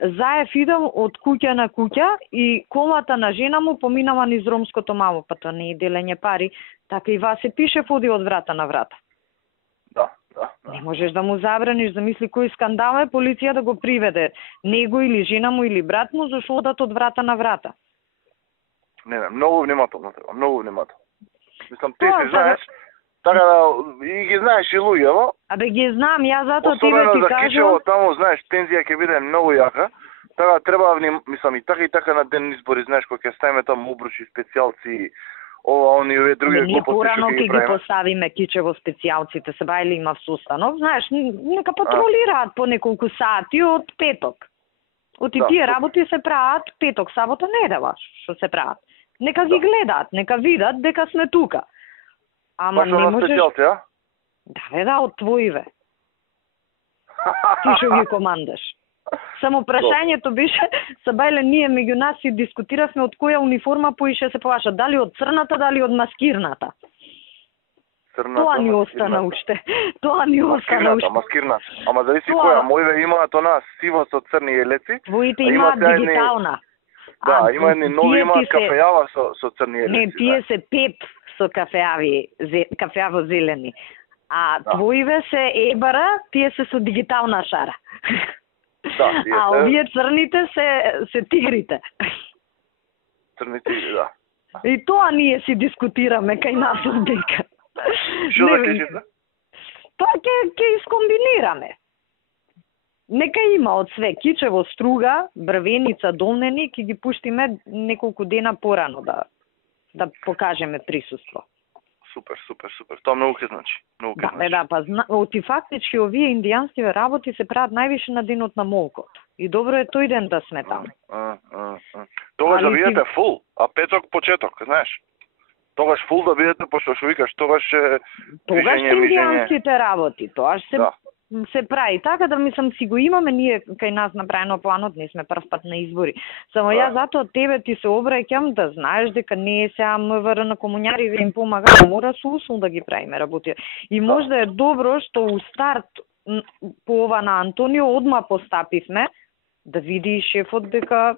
Заев идел од куќа на куќа и колата на жена му поминава низ Ромското мамо, па тоа не е делење пари, така и Васе Пише води од врата на врата. Да. Не можеш да му забраниш, замисли кој скандал е полиција да го приведе него или жена му или брат му зашто одат од врата на врата. Не, многу внимателно треба, многу внимателно. Мислам, ти си знаеш, така да и ги знаеш и луѓето. Абе ги знам, ја затоа тебе ти кажувам. кажам. Кичево таму, знаеш, тензија ќе биде многу јака. Така треба мислам и така на ден избори, знаеш, кога ќе ставиме таму обручи специјалци, ова они овие други глупости. Ние порано ќе ги поставиме Кичево специјалците, се бајли има в Сустанов, знаеш, нека патролираат по неколку сати од петок. Од тие работи се прават петок, сабота, недела, што се прават. Нека ги гледаат, нека видат дека сме тука. Ама не можеш... специјалци, Да, од твоиве. Ти што ги командаш. Само прашањето беше, Сабајле, ние меѓу нас и дискутиравме од која униформа поише се плаша, дали од црната, дали од маскирната. Тоа ни остана уште. Тоа ни остана уште. Маскирната. Ама зависи која, моите имаат она сиво со црни елеци. Твоите имаат дигитална. Да, има едни нови имаат кафејава со црни елеци. Не, тие се пеп со кафеаво зелени. А твоиве се ебара, тие се со дигитална шара. Да, а овие црните се тигрите. Црни тигри, да. И тоа ние си дискутираме кај нас дека. Што да кажете? Тоа ќе искомбинираме. Нека има од све, кичево, струга, брвеница, домнени, ќе ги пуштиме неколку дена порано да покажеме присуство. Супер. Тоа многу ќе значи. Да, па оти фактички овие индијанскиве работи се прават највише на денот на молкот. И добро е тој ден да сме таму. Тогаш да бидете фул, а петок почеток, знаеш. Тогаш фул да бидете, пошто што викаш, тогаш е движење, индијанските работи, тоа се прави. Така да мислам си го имаме ние кај нас направено планот, не сме прв пат на избори. Само ја затоа тебе ти се обраќам да знаеш дека не е сега МВР на комуњари да им помага, мора со усул да ги правиме работи. И можда е добро што у старт по ова на Антонио одма постапивме да види шефот дека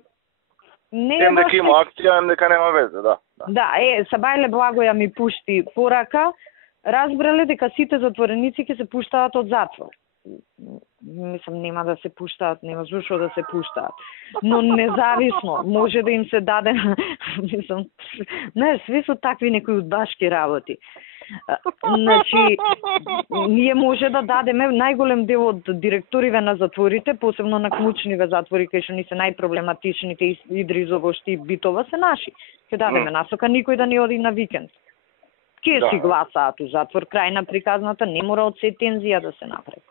не е дека има акција, дека нема везе, да. Да, Сабајле Благоја ми пушти порака, разбрале дека сите затвореници ќе се пуштаат од затвор. Мислам, нема да се пуштаат, нема зашо да се пуштаат. Но независно, може да им се даде, мислам, не, све со такви некои удбашки работи. Значи, ние може да дадеме најголем дел од директориве на затворите, посебно на клучниве затвори, кај што ни се најпроблематичните Идризово, Штип, Битова се наши. Ќе дадеме насока никој да не оди на викенд. Ке си гласаат у затвор, крај на приказната, не мора од се тензија да се направи.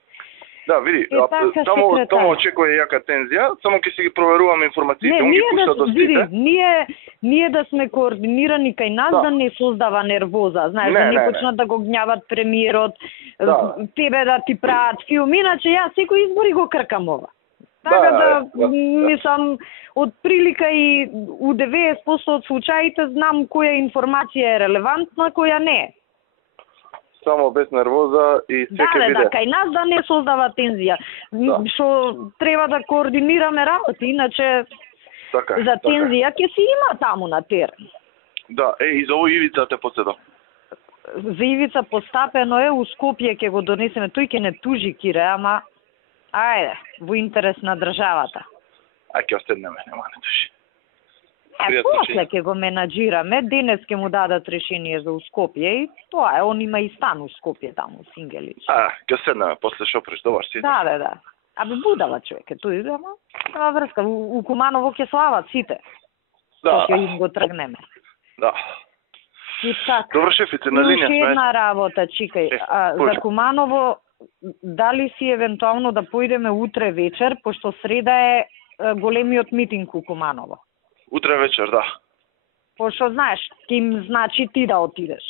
Да, види, таму очекува јака тензија, само ќе си ги проверуваме информациите, он ги пушта до сите. Ние да сме координирани кај нас да не создава нервоза, знаеш, да не почнат да го гњават премиерот, тебе да ти прават филм, иначе јас секој избори го кркам ова. Така да, мислам, од прилика и у 90% од случаите знам која информација е релевантна, која не е. Само без нервоза и се ќе биде. Да, кај нас да не создава тензија. Што треба да координираме работи, иначе за тензија ќе си има таму на терен. Да, и за овој Ивица те подседо. За Ивица постапено е, у Скопје ќе го донесеме, тој ќе не тужи Кире, ама ајде, во интерес на државата. Ќе оседнеме, нема не тужи. После ќе го менаџираме, денес ќе му дадат решение за Скопје и тоа е, он има и стан у Скопје таму, Сингелич. Ќе седнеме, после шо добар си. Да. Абе будала човек, тој ама нема врска, у Куманово ќе слават сите. Да. Ќе им го тргнеме. Да. И така. Добро шефите, на линија сме. Една работа, чекај, за Куманово, дали си евентуално да појдеме утре вечер, пошто среда е големиот митинг у Куманово. Утре вечер, да. Пошто знаеш, ќе им значи ти да отидеш.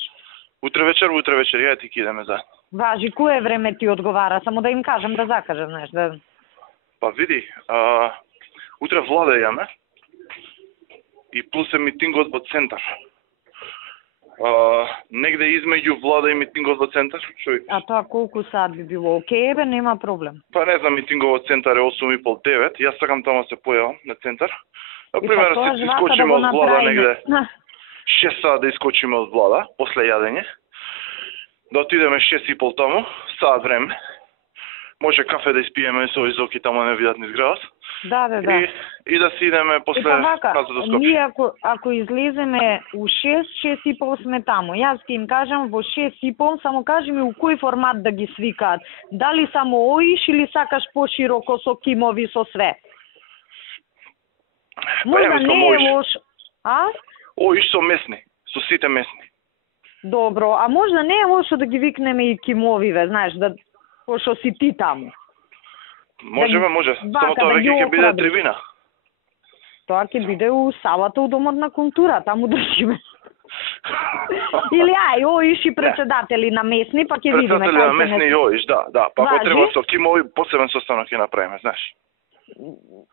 Утре вечер, ја ти кидеме за. Важи, кое време ти одговара, само да им кажам, да закажам, знаеш, да... Па види, утре влада јаме и плюс е митингот во центар. Негде измеѓу влада и митингот во центар, што викаш? А тоа колку саат би било? Океј, бе, нема проблем. Па не знам, митингот во центар е 8:30-9, јас сакам таму се појавам на центар. Например, се искочиме од влада негде 6 саат да искочиме од влада, после јадење. Да отидеме 6:30 таму, саат време. Може кафе да испиеме со изоки таму не видат низ градот. Да. И да си идеме после назад до Скопје. Ние ако излеземе у 6:30 сме таму. Јас ќе им кажам во 6:30, само кажи ми у кој формат да ги свикаат. Дали само оиш или сакаш пошироко со кимови со све? Можда не е лош. Оиш со месни, со сите месни. Добро, а можда не е лошо да ги викнеме и кимовиве, знаеш, да пошто си ти таму. Може. Само тоа веќе ќе биде трибина. Тоа ќе биде у салата у Домот на култура, таму држиме. Или оиш и председатели на месни, па ќе видиме. Председатели на месни и оиш, да. Па ако треба со кимови, посебен состанок ќе направиме, знаеш.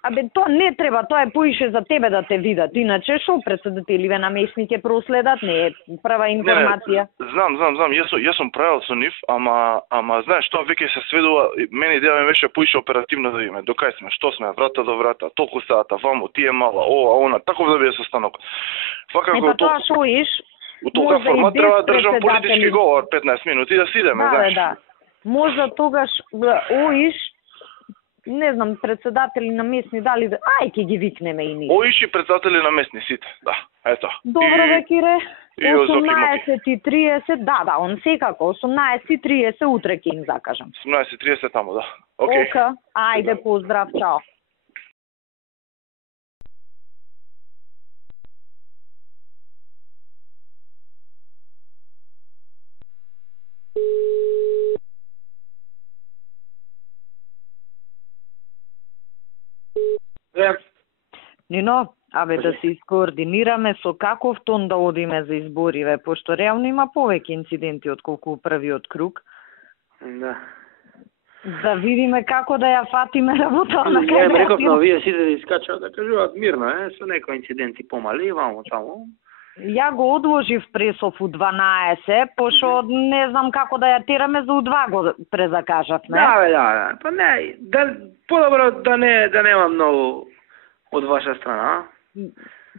Абе, тоа не треба, тоа е поише за тебе да те видат. Иначе, шо председателиве на месни ќе проследат, не е прва информација. Знам, јас сум правил со нив, ама знаеш, тоа веќе се сведува, мене идеја ми беше поише оперативно да видиме, до кај сме, што сме, врата до врата, толку сата, ваму, тие мала, ова, она, таков да биде состанок. Па тоа шоиш, у толка формат треба да држам политички говор 15 минути да си идеме, знаеш. Да. Можда тогаш оиш не знам, председатели на местни, дали да... Ај, ќе ги викнеме и ние. Оиши председатели на местни сите, да, ето. Добро, Кире. И 18:30, да, он секако, 18:30 утре ќе им закажам. 18:30 тамо, да. Океј. Ока, ајде, поздрав, чао. Нино, да се искоординираме со каков тон да одиме за избориве, пошто реално има повеќе инциденти отколку првиот круг. Да. Да видиме како да ја фатиме работа на крај. Ја реков на овие сите да искачаат да кажуваат мирно, со некои инциденти помали, вамо таму. Ја го одложив пресов у 12, пошто не знам како да ја тераме за у 2 го презакажавме. Да. Па не, подобро да нема многу од ваша страна.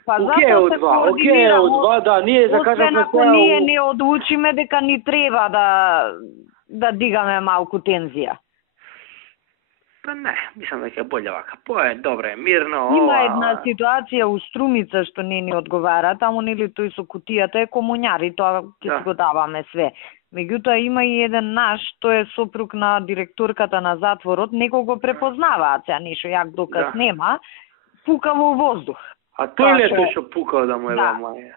Па океј од 2, да, ние закажавме ако ние не одлучиме дека ни треба да дигаме малку тензија. Па не, мислам дека е боле вака. Добре, мирно. Има една ситуација у Струмица што не ни одговара, таму нели тој со кутијата е комуњар и тоа ќе си го даваме све. Меѓутоа има и еден наш, тој е сопруг на директорката на затворот, некој го препознаваат, сега нешто јак доказ нема, пука во воздух. А тој ли е тој што пукал да му е маја?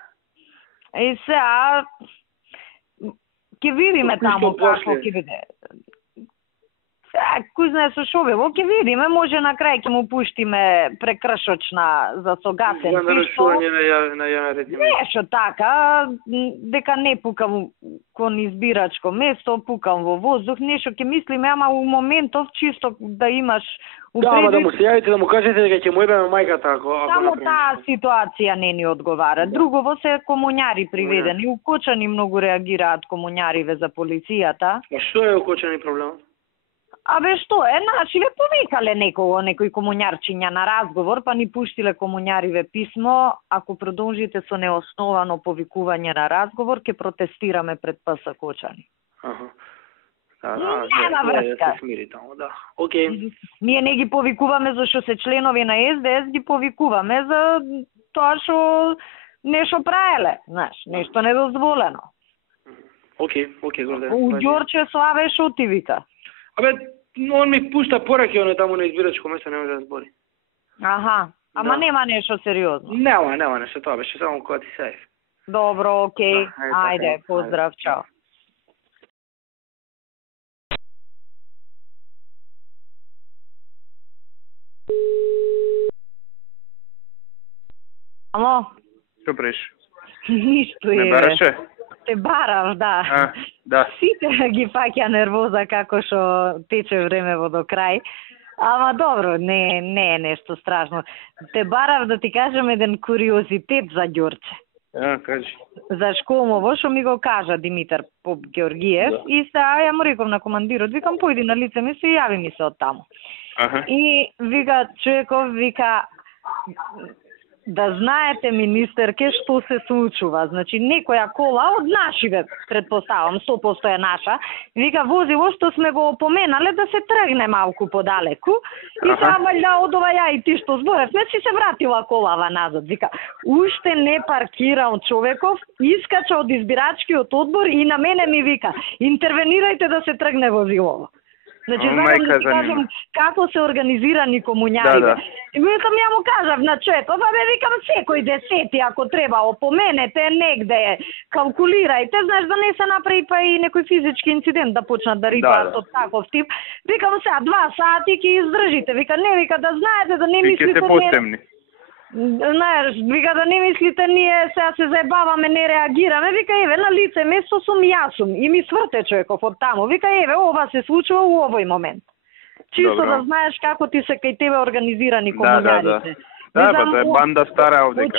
И сега ќе видиме таму како ќе биде. Кој знае со шо било, ќе видиме, може на крај ќе му пуштиме прекршочна за согасен за нарушување на јавен ред. Нешто така, дека не пукам кон избирачко место, пукам во воздух, нешто ќе мислиме, ама у моментов чисто да имаш да му се јавите да му кажете дека ќе му ебеме мајката ако само таа ситуација не ни одговара. Другово се комуњари приведени, укочани многу реагираат комуњариве за полицијата. Што е укочани проблемот? Абе што е, нашиве повикале некој комуњарчиња на разговор, па ни пуштиле комуњариве писмо, ако продолжите со неосновано повикување на разговор, ќе протестираме пред ПС Кочани. Нема врска. Океј. Ние не ги повикуваме зашто се членови на СДС, ги повикуваме за тоа што нешто праеле, знаеш, нешто недозволено. Океј, Горде. У Ѓорче Славе шо ти вика? Абе, он ми пушта пораки, он е таму на избирачко место, не може да збори. Аха, ама нема нешто сериозно. Нема нешто, тоа беше само кога ти сејф. Добро, океј, ајде, поздрав, чао. Ало? Што преш? Ништо е. Не бараше? Те барав, да. Да. Сите ги фаќа нервоза како што тече времево до крај. Ама добро, не е нешто страшно. Те барав да ти кажам еден куриозитет за Ѓорче. Кажи. За Школмово, што ми го кажа Димитар Поп Георгиев, и сега ја му реков на командирот, викам појди на лице место и јави ми се од таму. И вика човеков, вика да знаете, министерке, што се случува. Значи, некоја кола од нашиве, предпоставам, 100% е наша, вика, возило што сме го опоменале да се тргне малку подалеку, и сега валја од ова ја и ти што зборевме, си се вратила колава назад. Вика, уште не паркирал човеков, искача од избирачкиот одбор и на мене ми вика, интервенирајте да се тргне возилово. Значи, знам да ти кажам како се организирани комуњариве. И викам, ја му кажав на човеков, викам, секој десети, ако треба, опоменете негде, калкулирајте, знаеш, да не се направи па и некој физички инцидент да почнат да рипаат од таков тип. Викам, сега 2 сати ќе издржите. Вика, не, вика, да знаете, да не мислите... Ќе се потемни. Знаеш, вика, да не мислите, ние сега се заебаваме, не реагираме. Вика, еве, на лице место сум јас и ми сврте човеков од таму. Вика, еве, ова се случува у овој момент. Чисто да знаеш како ти се кај тебе организирани комуњарите. Да, па тоа е банда стара овдека.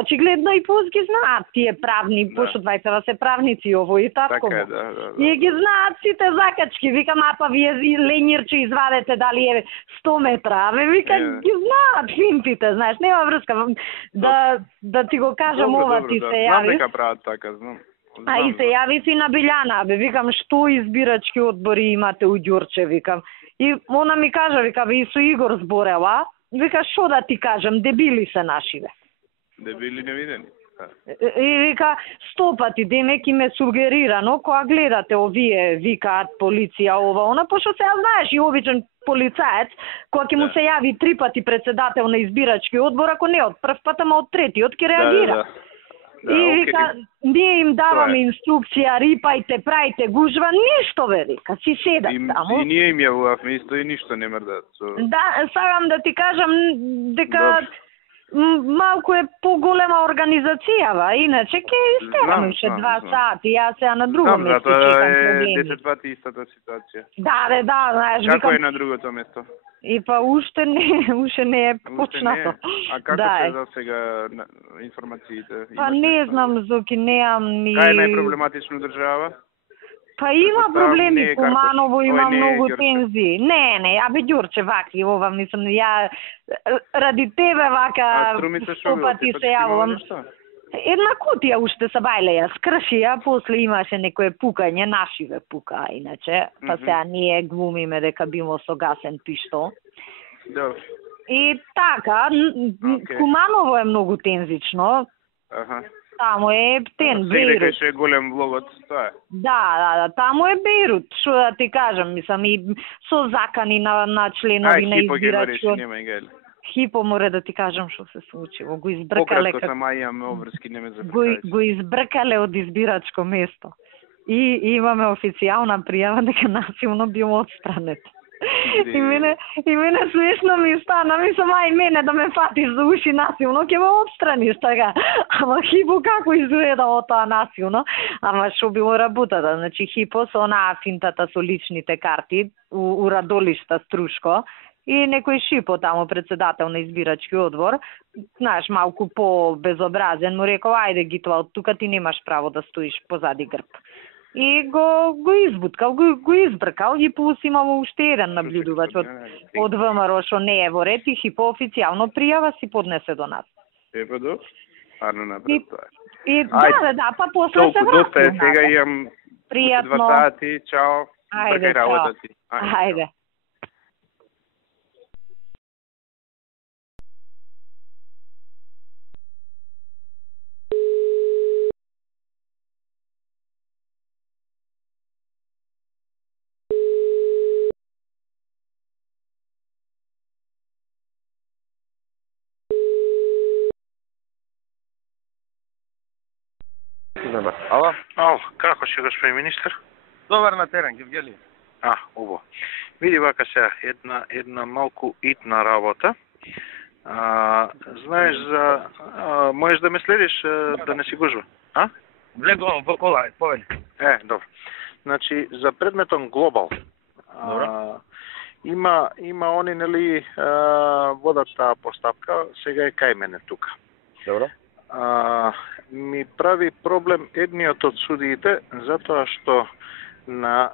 Очигледно и пуски знаат тие правни, пошто двајцава се правници ово и татко. Така е, да. И ги знаат сите закачки. Викам, апа вие ленирче извадете дали е 100 метра. Абе, вика, ги знаат финтите, знаеш, нема врска. Да ти го кажам, ова ти се јави. Знам дека прават така, знам. А и се јави си на Билјана, бе, викам, што избирачки одбори имате у Ѓурче, викам. И она ми кажа, вика, бе, и со Игор зборела, вика, што да ти кажам, дебили се наши, бе. Дебили невидени. И вика, 100 пати, денеки ме сугерирано, кога гледате овие, викаат полиција, ова, она, пошто се знаеш и обичен полицаец, кога ќе му се јави 3 пати председател на избирачки одбор, ако не од прв пат, ама од третиот ќе реагира. И вика, ние им даваме инструкција, рипајте, прајте гужва, ништо бе, вика, си седат таму. И ние им јавувавме исто и ништо не мрдат. Да, сакам да ти кажам дека малку е поголема организацијава, иначе ќе истераме уште 2 сати, јас сега на друго место чекам проблеми. 10 пати истата ситуација. Да, знаеш, како викам... е на другото место? И па уште не е почнато. А како се за сега информациите? Па не знам, Зоки, неам ни... Кај е најпроблематично држава? Па има проблеми, Куманово има многу тензии. Не, ја бе Ѓурче ваки, ова мислам, ја ради тебе вака 100 пати се јавувам. Една кутија уште са бајле ја скршија, после имаше некое пукање, нашиве пука, иначе, па сега ние глумиме дека бимо со гасен пиштол. И така, Куманово е многу тензично. Таму е Бејрут. Сега е голем влогот, тоа е. Да, таму е Бејрут, што да ти кажам, мислам, и со закани на членови на избирачкиот. Хипо мора да ти кажам што се случило. Го избркале пократко сама имаме обврски, не ме запитаеш. Го избркале од избирачко место. И имаме официјална пријава дека насилно бил отстранет. И мене смешно ми стана, мислам, ај мене да ме фатиш за уши насилно, ќе ме отстраниш, така. Ама Хипо како изгледало тоа насилно, ама што било работата, значи Хипо со онаа финтата со личните карти, у Радолишта Струшко, и некој Шипо таму председател на избирачки одбор, знаеш, малку по-безобразен, му рекол, ајде ги тоа, од тука ти немаш право да стоиш позади грб. И го избуткал, го избркал и плюс имало уште еден наблюдувач од ВМРО што не е во ред и Хипо официјално пријава си поднесе до нас. Епа арно напред тоа. И да, па после се врати. Доста е, сега имам 2 сати, чао. Ајде, чао. Ајде. Ало, како си, господин министр? Добар на терен, Гевгели. Убаво. Види вака сега, една малку итна работа. Знаеш за... можеш да ме следиш да не си гужва? Влегувам во кола, повели. Добро. Значи, за предметон глобал. Има они, нели, водат таа постапка, сега е кај мене тука. Добро. Ми прави проблем едниот од судиите, затоа што на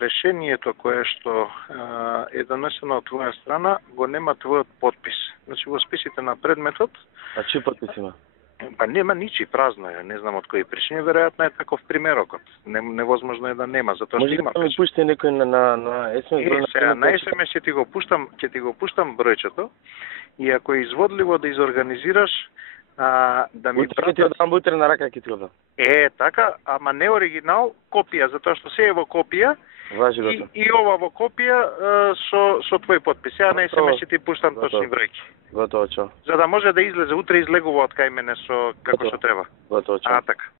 решението кое што е донесено од твоја страна, го нема твојот подпис. Значи, во списите на предметот... А чиј подпис има? Па нема ничи, празно е, не знам од кои причини, веројатно е таков примерокот. Невозможно е да нема, затоа што има... Може да ми пушти некој на SMS? Сега, на SMS ќе ти го пуштам бројчето и ако е изводливо да изорганизираш, да ми пратат... Ќе ти одам утре на рака, ќе ти одам. Така, ама не оригинал, копија, затоа што се е во копија. И ова во копија со твој подпис. Ја на SMS ќе ти пуштам точни бројки. Готово, чао. За да може да излезе, утре излегува од кај мене со како што треба. Готово, чао. Така.